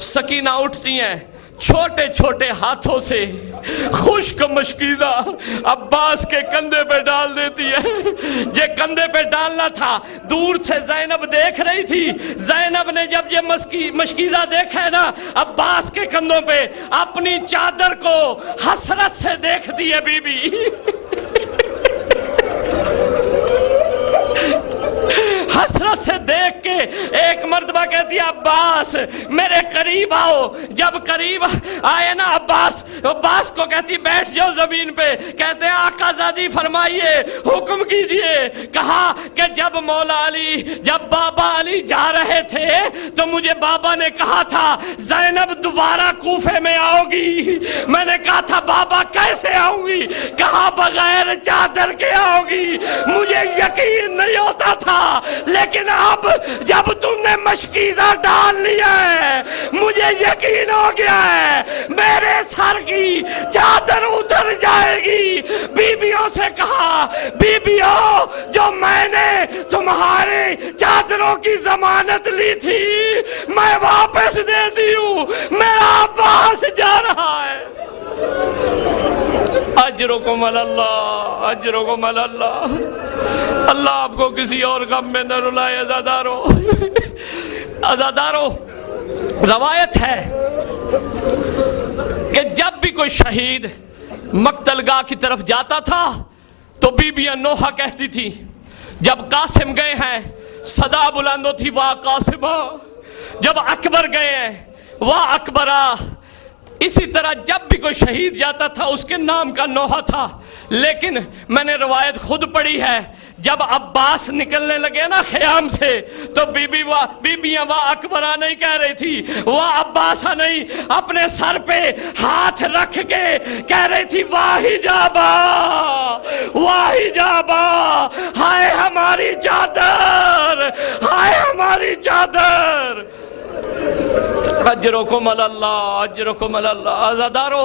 سکینہ اٹھتی ہیں، چھوٹے چھوٹے ہاتھوں سے خشک مشکیزہ عباس کے کندھے پہ ڈال دیتی ہے۔ یہ کندھے پہ ڈالنا تھا، دور سے زینب دیکھ رہی تھی، زینب نے جب یہ مشکیزہ دیکھا ہے نا عباس کے کندھوں پہ، اپنی چادر کو حسرت سے دیکھتی ہے بی بی۔ حسرت سے دیکھ کے ایک مرتبہ کہتی ہے عباس میرے قریب آؤ۔ جب قریب آئے نا عباس کو کہتی بیٹھ جاؤ زمین پہ، کہتے ہیں آقا زادی فرمائیے، حکم کیجئے۔ کہا کہ جب مولا علی، جب بابا علی جا رہے تھے تو مجھے بابا نے کہا تھا زینب دوبارہ کوفے میں آؤ گی، میں نے کہا تھا بابا کیسے آؤں گی، کہا بغیر چادر کے آؤ گی۔ مجھے یقین نہیں ہوتا تھا، لیکن اب جب تم نے مشکیزہ ڈال لیا ہے مجھے یقین ہو گیا ہے میرے سر کی چادر اتر جائے گی۔ بیبیوں سے کہا بیبیوں، جو میں نے تمہارے چادروں کی ضمانت لی تھی میں واپس دیتی ہوں، میرا عباس جا رہا ہے۔ اجرکم اللہ، اجرکم اللہ۔ اللہ آپ کو کسی اور غم میں نہ رلائے۔ عزادارو، روایت ہے کہ جب بھی کوئی شہید مقتل گاہ کی طرف جاتا تھا تو بی بی نوحہ کہتی تھی، جب قاسم گئے ہیں صدا بلند ہوتی واہ قاسمہ، جب اکبر گئے ہیں واہ اکبرہ۔ اسی طرح جب بھی کوئی شہید جاتا تھا اس کے نام کا نوحہ تھا۔ لیکن میں نے روایت خود پڑھی ہے، جب عباس نکلنے لگے نا خیام سے تو بیبیاں واہ اکبرہ نہیں کہہ رہی تھی، واہ عباسہ نہیں، اپنے سر پہ ہاتھ رکھ کے کہہ رہی تھی واہ حجابہ، واہ حجابہ، ہائے ہماری چادر، ہائے ہماری چادر۔ اجرکم اللہ، اجرکم اللہ۔ عزادارو،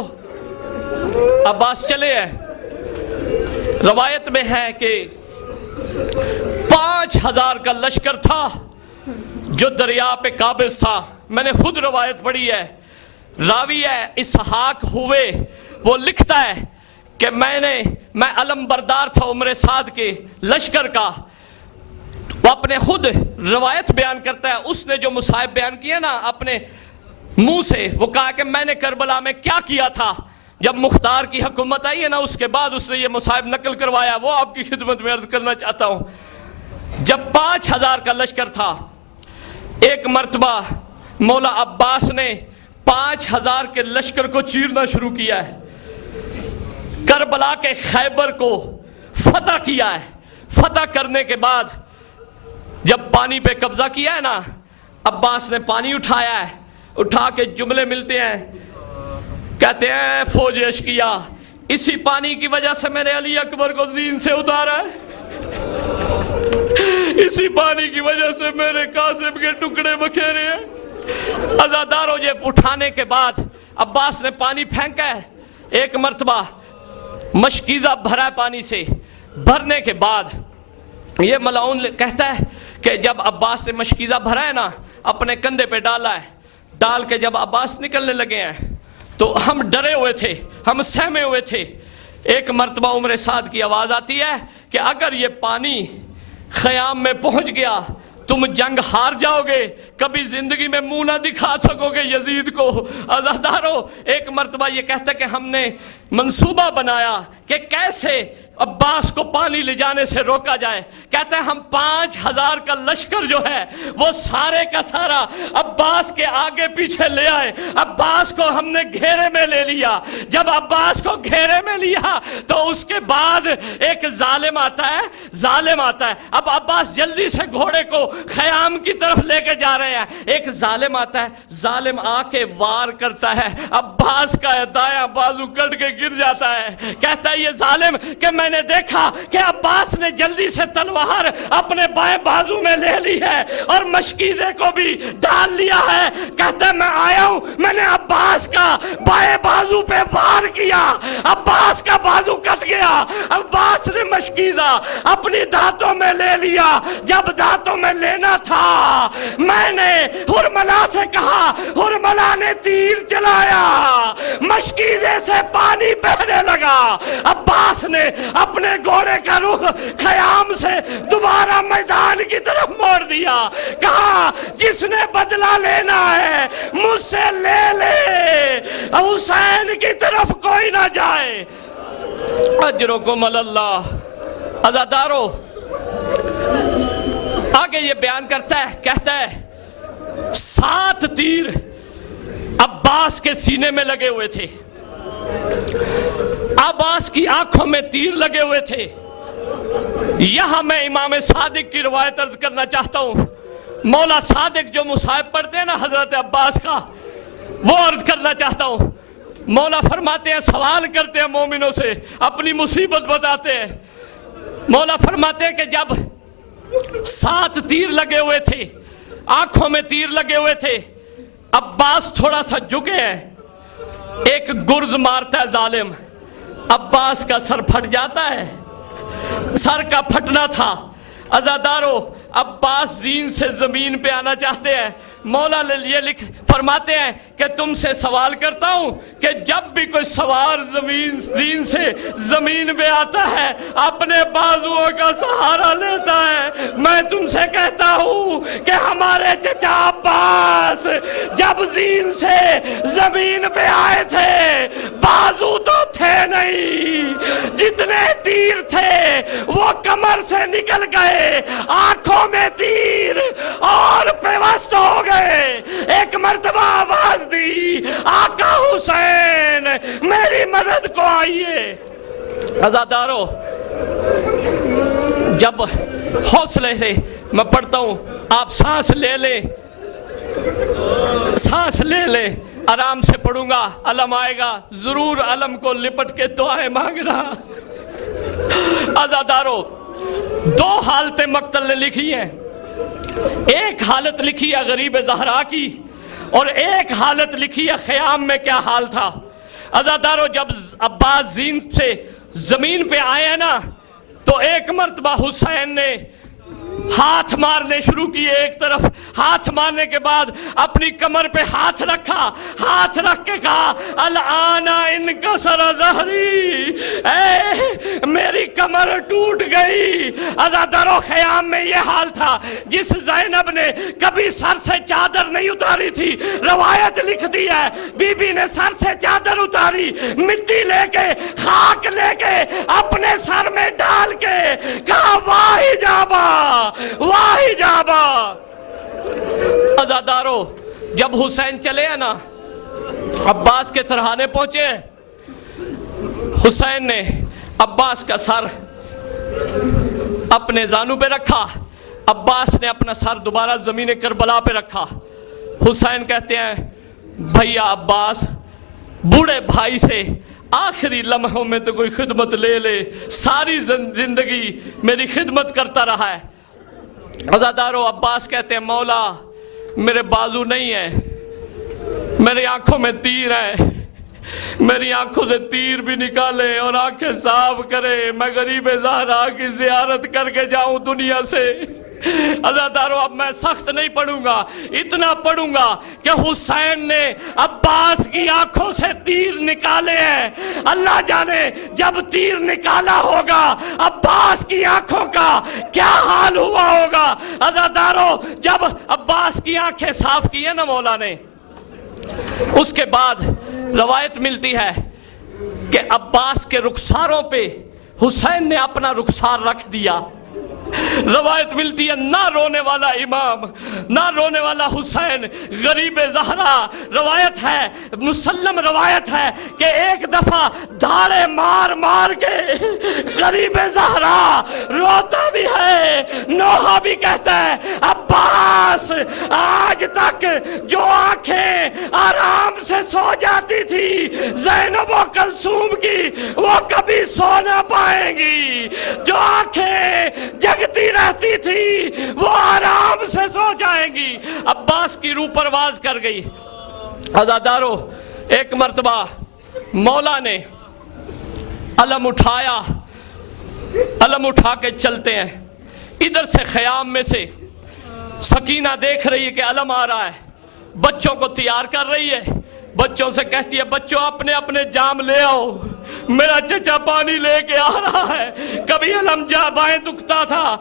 عباس چلے ہیں، روایت میں ہے کہ 5000 کا لشکر تھا جو دریا پہ قابض تھا۔ میں نے خود روایت پڑھی ہے، راوی ہے اسحاق ہوئے، وہ لکھتا ہے کہ میں علم بردار تھا عمر سعد کے لشکر کا۔ وہ اپنے خود روایت بیان کرتا ہے، اس نے جو مصائب بیان کیا نا اپنے منہ سے، وہ کہا کہ میں نے کربلا میں کیا کیا تھا۔ جب مختار کی حکومت آئی ہے نا اس کے بعد اس نے یہ مصائب نقل کروایا، وہ آپ کی خدمت میں عرض کرنا چاہتا ہوں۔ جب 5000 کا لشکر تھا، ایک مرتبہ مولا عباس نے 5000 کے لشکر کو چیرنا شروع کیا ہے، کربلا کے خیبر کو فتح کیا ہے۔ فتح کرنے کے بعد جب پانی پہ قبضہ کیا ہے نا، عباس نے پانی اٹھایا ہے، اٹھا کے جملے ملتے ہیں، کہتے ہیں فوج اشقیا، اسی پانی کی وجہ سے میرے علی اکبر کو زین سے اتارا ہے، اسی پانی کی وجہ سے میرے قاسم کے ٹکڑے بکھیرے ہیں۔ عزادارو، یہ اٹھانے کے بعد عباس نے پانی پھینکا ہے، ایک مرتبہ مشکیزہ بھرا ہے پانی سے، بھرنے کے بعد یہ ملعون کہتا ہے کہ جب عباس نے مشکیزہ بھرا ہے نا اپنے کندھے پہ ڈالا ہے، ڈال کے جب عباس نکلنے لگے ہیں تو ہم ڈرے ہوئے تھے، ہم سہمے ہوئے تھے۔ ایک مرتبہ عمر سعد کی آواز آتی ہے کہ اگر یہ پانی خیام میں پہنچ گیا تم جنگ ہار جاؤ گے، کبھی زندگی میں منہ نہ دکھا سکو گے یزید کو۔ عزادارو، ایک مرتبہ یہ کہتا ہے کہ ہم نے منصوبہ بنایا کہ کیسے عباس کو پانی لے جانے سے روکا جائے. کہتے ہیں ہم 5000 کا لشکر جو ہے وہ سارے کا سارا عباس کے آگے پیچھے لے آئے. عباس کو ہم نے گھیرے میں لے لیا. جب عباس کو گھیرے میں لیا تو اس کے بعد ایک ظالم آتا ہے. اب عباس جلدی سے گھوڑے کو خیام کی طرف لے کے جا رہے ہیں. ایک ظالم آتا ہے, ظالم آ کے وار کرتا ہے. عباس کا دایاں بازو کٹ کے گر جاتا ہے. کہتا ہے یہ ظالم کہ میں نے دیکھا کہ عباس نے جلدی سے تلوار اپنے بائیں بازو میں لے لی ہے اور مشکیزے کو بھی ڈال لیا ہے. کہتا ہے میں آیا ہوں, میں نے عباس کا بائیں بازو پہ وار کیا, عباس کا بازو کٹ گیا. عباس نے مشکیزہ اپنی دانتوں میں لے لیا. جب دانتوں میں لینا تھا میں نے ہرملا سے کہا, ہرملا نے تیر چلایا, مشکیزے سے پانی بہنے لگا. عباس نے اپنے گھوڑے کا رخ خیام سے دوبارہ میدان کی طرف موڑ دیا. کہا جس نے بدلہ لینا ہے مجھ سے لے لے, حسین کی طرف کوئی نہ جائے. اجرکم اللہ. عزادارو آگے یہ بیان کرتا ہے, کہتا ہے 7 تیر عباس کے سینے میں لگے ہوئے تھے, عباس کی آنکھوں میں تیر لگے ہوئے تھے. یہاں میں امام صادق کی روایت عرض کرنا چاہتا ہوں. مولا صادق جو مصائب پڑھتے ہیں نا حضرت عباس کا, وہ عرض کرنا چاہتا ہوں. مولا فرماتے ہیں, سوال کرتے ہیں مومنوں سے, اپنی مصیبت بتاتے ہیں. مولا فرماتے ہیں کہ جب 7 تیر لگے ہوئے تھے, آنکھوں میں تیر لگے ہوئے تھے, عباس تھوڑا سا جھکے ہیں, ایک گرز مارتا ہے ظالم, عباس کا سر پھٹ جاتا ہے. سر کا پھٹنا تھا. عزادارو عباس زین سے زمین پہ آنا چاہتے ہیں. مولا یہ فرماتے ہیں کہ تم سے سوال کرتا ہوں کہ جب بھی کوئی سوار زین سے زمین پہ آتا ہے اپنے بازوؤں کا سہارا لیتا ہے. میں تم سے کہتا ہوں کہ ہمارے چچا عباس جب زین سے زمین پہ آئے تھے بازو تو تھے نہیں, جتنے تیر تھے وہ کمر سے نکل گئے, آنکھوں میں تیر اور پیوست ہو گئے. ایک مرتبہ آواز دی, آقا حسین میری مدد کو آئیے. عزادارو جب حوصلے سے میں پڑھتا ہوں, آپ سانس لے لیں, سانس لے لیں, آرام سے پڑھوں گا. علم آئے گا ضرور, علم کو لپٹ کے دعائیں مانگنا. عزادارو 2 حالتیں مقتل نے لکھی ہیں. ایک حالت لکھی ہے غریب زہرا کی, اور ایک حالت لکھی ہے خیام میں کیا حال تھا. عزادارو جب عباس زین سے زمین پہ آئے نا تو ایک مرتبہ حسین نے ہاتھ مارنے شروع کیے. ایک طرف ہاتھ مارنے کے بعد اپنی کمر پہ ہاتھ رکھا, ہاتھ رکھ کے کہا الآن انکسر ظہری, اے میری کمر ٹوٹ گئی. عزادارو خیام میں یہ حال تھا. جس زینب نے کبھی سر سے چادر نہیں اتاری تھی, روایت لکھتی ہے بی بی نے سر سے چادر اتاری, مٹی لے کے خاک لے کے اپنے سر میں ڈال کے کہا واہ جابا واہ جابا. عزادارو جب حسین چلے ہیں نا, عباس کے سرحانے پہنچے, حسین نے عباس کا سر اپنے زانو پہ رکھا, عباس نے اپنا سر دوبارہ زمین کربلا پہ رکھا. حسین کہتے ہیں بھیا عباس, بوڑھے بھائی سے آخری لمحوں میں تو کوئی خدمت لے لے, ساری زندگی میری خدمت کرتا رہا ہے. عزادارو عباس کہتے ہیں مولا میرے بازو نہیں ہیں, میری آنکھوں میں تیر ہے, میری آنکھوں سے تیر بھی نکالے اور آنکھیں صاف کرے, میں غریب زہرا کی زیارت کر کے جاؤں دنیا سے. عزادارو اب میں سخت نہیں پڑھوں گا, اتنا پڑھوں گا کہ حسین نے عباس کی آنکھوں سے تیر نکالے ہیں. اللہ جانے جب تیر نکالا ہوگا عباس کی آنکھوں کا کیا حال ہوا ہوگا. عزادارو جب عباس کی آنکھیں صاف کی ہے نا مولا نے, اس کے بعد روایت ملتی ہے کہ عباس کے رخساروں پہ حسین نے اپنا رخسار رکھ دیا. روایت ملتی ہے نہ رونے والا امام، نہ رونے والا حسین، غریب زہرا. روایت ہے، مسلم روایت ہے کہ ایک دفعہ دھاڑے مار مار کے غریب زہرا روتا بھی ہے. نوحہ بھی کہتا ہے عباس آج تک جو آنکھیں آرام سے سو جاتی تھی زینب و کلثوم کی، وہ کبھی سو نہ پائیں گی. جو آنکھیں جگتی رہتی تھی وہ آرام سے سو جائیں گی. عباس کی روح پرواز کر گئی. عزادارو، ایک مرتبہ مولا نے علم اٹھایا، علم اٹھا کے چلتے ہیں. ادھر سے خیام میں سے سکینہ دیکھ رہی ہے کہ علم آ رہا ہے، بچوں کو تیار کر رہی ہے. بچوں سے کہتی ہے بچوں اپنے اپنے جام لے آؤ، میرا چچا پانی لے کے آ رہا ہے. کبھی علم جا بائیں دکھتا تھا،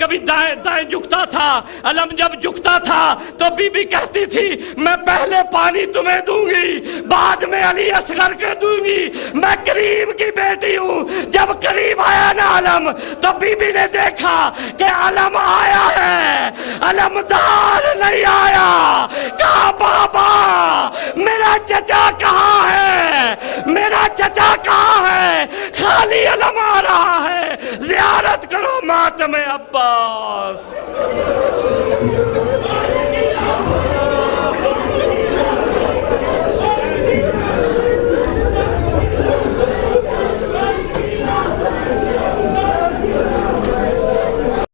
کبھی دائیں جھکتا تھا. علم جب جھکتا تھا تو بی بی کہتی تھی میں پہلے پانی تمہیں دوں گی، بعد میں علی اصغر کے دوں گی، میں کریم کی بیٹی ہوں. جب قریب آیا نا علم تو بی بی نے دیکھا کہ علم آیا ہے، علمدار نہیں آیا. کہا بابا میرا چچا کہاں ہے، میرا چچا کہاں ہے، خالی علم آ رہا ہے، زیارت کرو ماتم عباس.